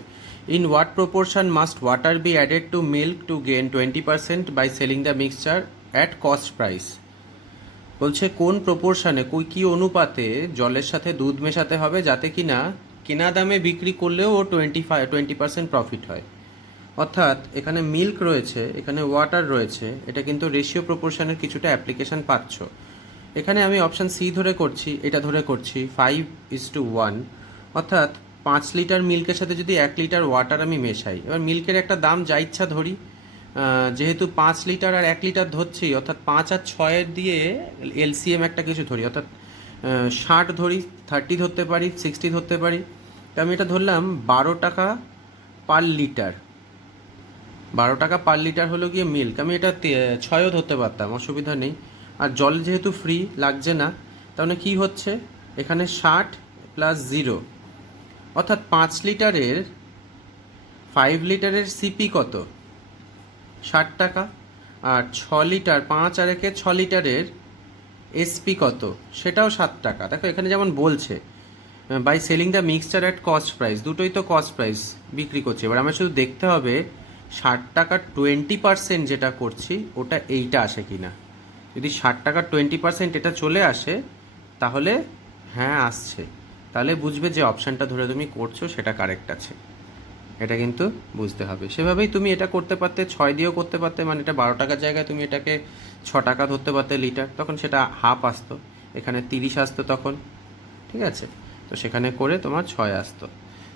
In what proportion must water be added to milk to gain 20% by selling the mixture at cost price. বলছে কোন প্রপোর্শনে, কী অনুপাতে জলের সাথে দুধ মেশাতে হবে যাতে কিনা কেনা দামে বিক্রি করলেও ও 20% প্রফিট হয়। অর্থাৎ এখানে মিল্ক রয়েছে, এখানে ওয়াটার রয়েছে, এটা কিন্তু রেশিও প্রপোর্শনের কিছুটা অ্যাপ্লিকেশান পাচ্ছ। এখানে আমি অপশান সি ধরে করছি, এটা ধরে করছি 5:1, অর্থাৎ 5 লিটার মিল্কের সাথে যদি 1 লিটার ওয়াটার আমি মেশাই, এবার মিল্কের একটা দাম যা ইচ্ছা ধরি, যেহেতু 5 লিটার আর 1 লিটার ধরছি, অর্থাৎ 5 আর 6 দিয়ে এলসিএম একটা কিছু ধরি, অর্থাৎ 60 ধরি, 30 ধরতে পারি, 60 ধরতে পারি। তো আমি এটা ধরলাম 12 টাকা পার লিটার, 12 টাকা পার লিটার হলো গিয়ে মিল্ক। আমি এটা 6ও ধরতে পারতাম, অসুবিধা নেই। আর জল যেহেতু ফ্রি লাগছে না, তাহলে কি হচ্ছে এখানে 60 + 0, অর্থাৎ 5 লিটারের 5 লিটারের সিপি কত, 60 টাকা, আর 6 লিটার 5 আর 1-এ 6 লিটারের এসপি কত, সেটাও 7 টাকা। দেখো এখানে যেমন বলছে by selling the mixture at cost price, দুটোই তো কস্ট প্রাইস বিক্রি করছে। এবার আমার শুধু দেখতে হবে 60 টাকার 20% যেটা করছি ওটা এইটা আসে কি না। যদি 60 টাকার 20% এটা চলে আসে তাহলে হ্যাঁ আসছে, তাহলে বুঝবে যে অপশানটা ধরে তুমি করছো সেটা কারেক্ট আছে। এটা কিন্তু বুঝতে হবে, সেভাবেই তুমি এটা করতে পারতে, 6 দিয়েও করতে পারতে, মানে এটা 12 টাকার জায়গায় তুমি এটাকে 6 টাকা ধরতে পারতে লিটার, তখন সেটা হাফ আসতো, এখানে 30 আসতো তখন, ঠিক আছে। তো সেখানে করে তোমার 6 আসতো।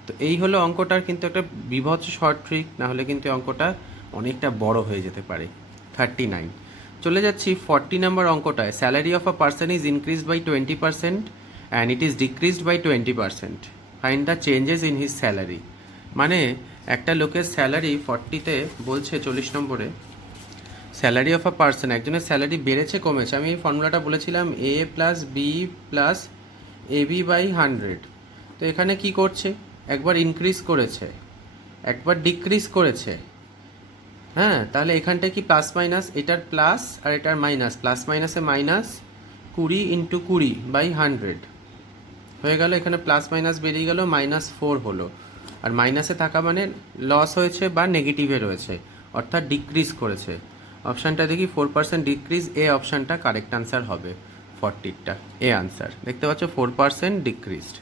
তো এই হলো অঙ্কটার কিন্তু একটা বিভৎস শর্ট ট্রিক, না হলে কিন্তু অঙ্কটা অনেকটা বড় হয়ে যেতে পারে। 39 চলে যাচ্ছি 40 নাম্বার অঙ্কটায়। Salary of a person is increased by 20% and it is decreased by 20%, find the changes in his salary. মানে একটা লোকের স্যালারি 40-তে বলছে, 40 নম্বরে স্যালারি অফ আ পার্সন, একজনের স্যালারি বেড়েছে কমেছে। আমি এই ফর্মুলাটা বলেছিলাম a + b + ab বাই 100। তো এখানে কি করছে, একবার ইনক্রিজ করেছে, একবার ডিক্রিজ করেছে। হ্যাঁ, তাহলে এখানটায় কি প্লাস মাইনাস, এটার প্লাস আর এটার মাইনাস, প্লাস মাইনাসে মাইনাস 20 × 20 বাই 100 হয়ে গেল। এখানে প্লাস মাইনাস বেরিয়ে গেল, -4 হলো। আর মাইনাসে থাকা মানে লস হয়েছে বা নেগেটিভে রয়েছে, অর্থাৎ ডিক্রিজ করেছে। অপশানটা দেখি 4% ডিক্রিজ, এ অপশানটা কারেক্ট আনসার হবে, 40টা এ আনসার। দেখতে পাচ্ছ 4% ডিক্রিজড।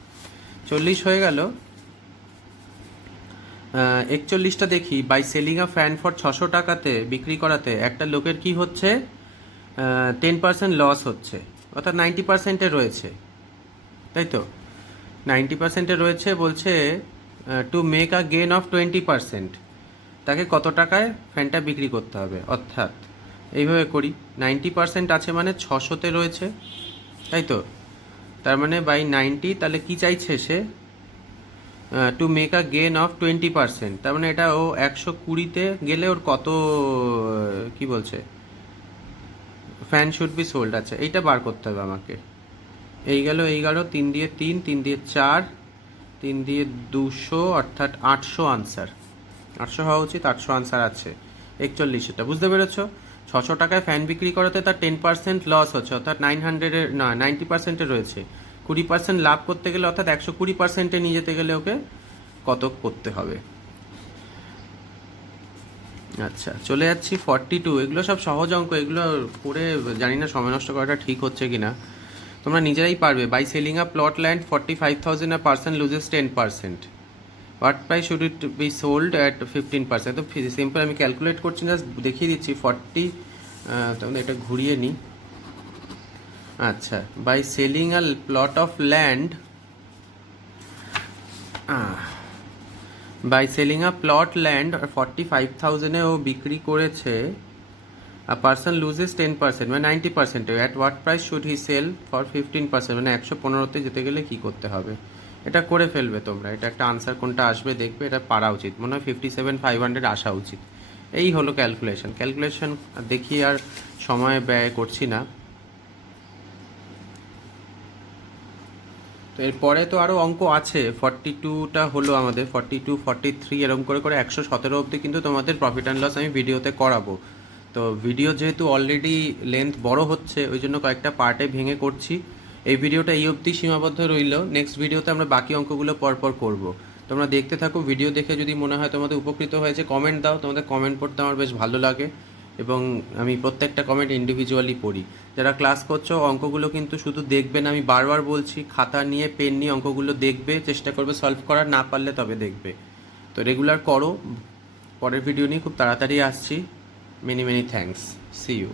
40 হয়ে গেল। 41টা দেখি, by selling a fan for 600 টাকাতে বিক্রি করাতে একটা লোকের কি হচ্ছে, 10% লস হচ্ছে, অর্থাৎ 90%-এ রয়েছে, তাই তো? 90%-এ রয়েছে, বলছে two make a gain of 20%, তাকে কত টাকায় ফ্যানটা বিক্রি করতে হবে। অর্থাৎ এইভাবে করি, 90% আছে মানে 600-তে রয়েছে, তাই তো? তার মানে বাই 90, তাহলে কি চাইছে সে, to make a gain of 20%, তার মানে এটা ও 120-তে গেলে ওর কত, কি বলছে, ফ্যান শুড বি সোল্ড। আচ্ছা, এইটা বার করতে হবে আমাকে। এই গেল 3 দিয়ে 3, 3 দিয়ে 4, 3 দিয়ে 200, অর্থাৎ 800 আনসার। 800 হওয়া উচিত, 800 আনসার আছে 41-এটা। বুঝতে পেরেছো? 600 টাকায় ফ্যান বিক্রি করাতে তার 10% লস হচ্ছে, অর্থাৎ 900-এর না 90%-এ রয়েছে। 20% লাভ করতে গেলে, অর্থাৎ 120%-এ নিয়ে যেতে গেলে ওকে কত করতে হবে। আচ্ছা, চলে যাচ্ছি 42। এগুলো সব সহজ অঙ্ক, এগুলো করে জানি না সময় নষ্ট করাটা ঠিক হচ্ছে কিনা, তোমরা নিজেরাই পারবে। By selling a plot land 45,000, a person loses 10%, what price should it be sold at 15%? তো সিম্পল, আমি ক্যালকুলেট করছি, জাস্ট দেখিয়ে দিচ্ছি। 40, তাহলে এটা ঘুরিয়ে নিই। আচ্ছা, by selling a plot of land, by selling a plot land 45,000-এ ও বিক্রি করেছে, আ পার্সন লুজেস 10%, মানে 90%, at what price should he sell for 15%, মানে 115-তে যেতে গেলে কী করতে হবে। এটা করে ফেলবে তোমরা, এটা একটা আনসার কোনটা আসবে দেখবে, এটা পারা উচিত, মনে হয় 57,500 আসা উচিত। এই হলো ক্যালকুলেশন দেখি, আর সময় ব্যয় করছি না। তো এরপরে তো আরও অঙ্ক আছে। 42টা হলো আমাদের, 42, 43, এরকম করে করে 117 অবধি কিন্তু তোমাদের প্রফিট অ্যান্ড লস আমি ভিডিওতে করাবো। তো ভিডিও যেহেতু অলরেডি লেন্থ বড় হচ্ছে, ওই জন্য কয়েকটা পার্টে ভেঙে করছি। এই ভিডিওটা এই অবধি সীমাবদ্ধ রইল। নেক্সট ভিডিওতে আমরা বাকি অঙ্কগুলো পরপর করব। তোমরা দেখতে থাকো, ভিডিও দেখে যদি মনে হয় তোমাদের উপকৃত হয়েছে, কমেন্ট দাও। তোমাদের কমেন্ট পড়তে আমার বেশ ভালো লাগে এবং আমি প্রত্যেকটা কমেন্ট ইন্ডিভিজুয়ালি পড়ি। যারা ক্লাস করছো, অঙ্কগুলো কিন্তু শুধু দেখবে না, আমি বারবার বলছি, খাতা নিয়ে পেন নিয়ে অঙ্কগুলো দেখবে, চেষ্টা করবে সলভ করার, না পারলে তবে দেখবে। তো রেগুলার করো। পরের ভিডিও নিয়ে খুব তাড়াতাড়ি আসছি। Many many thanks, see you.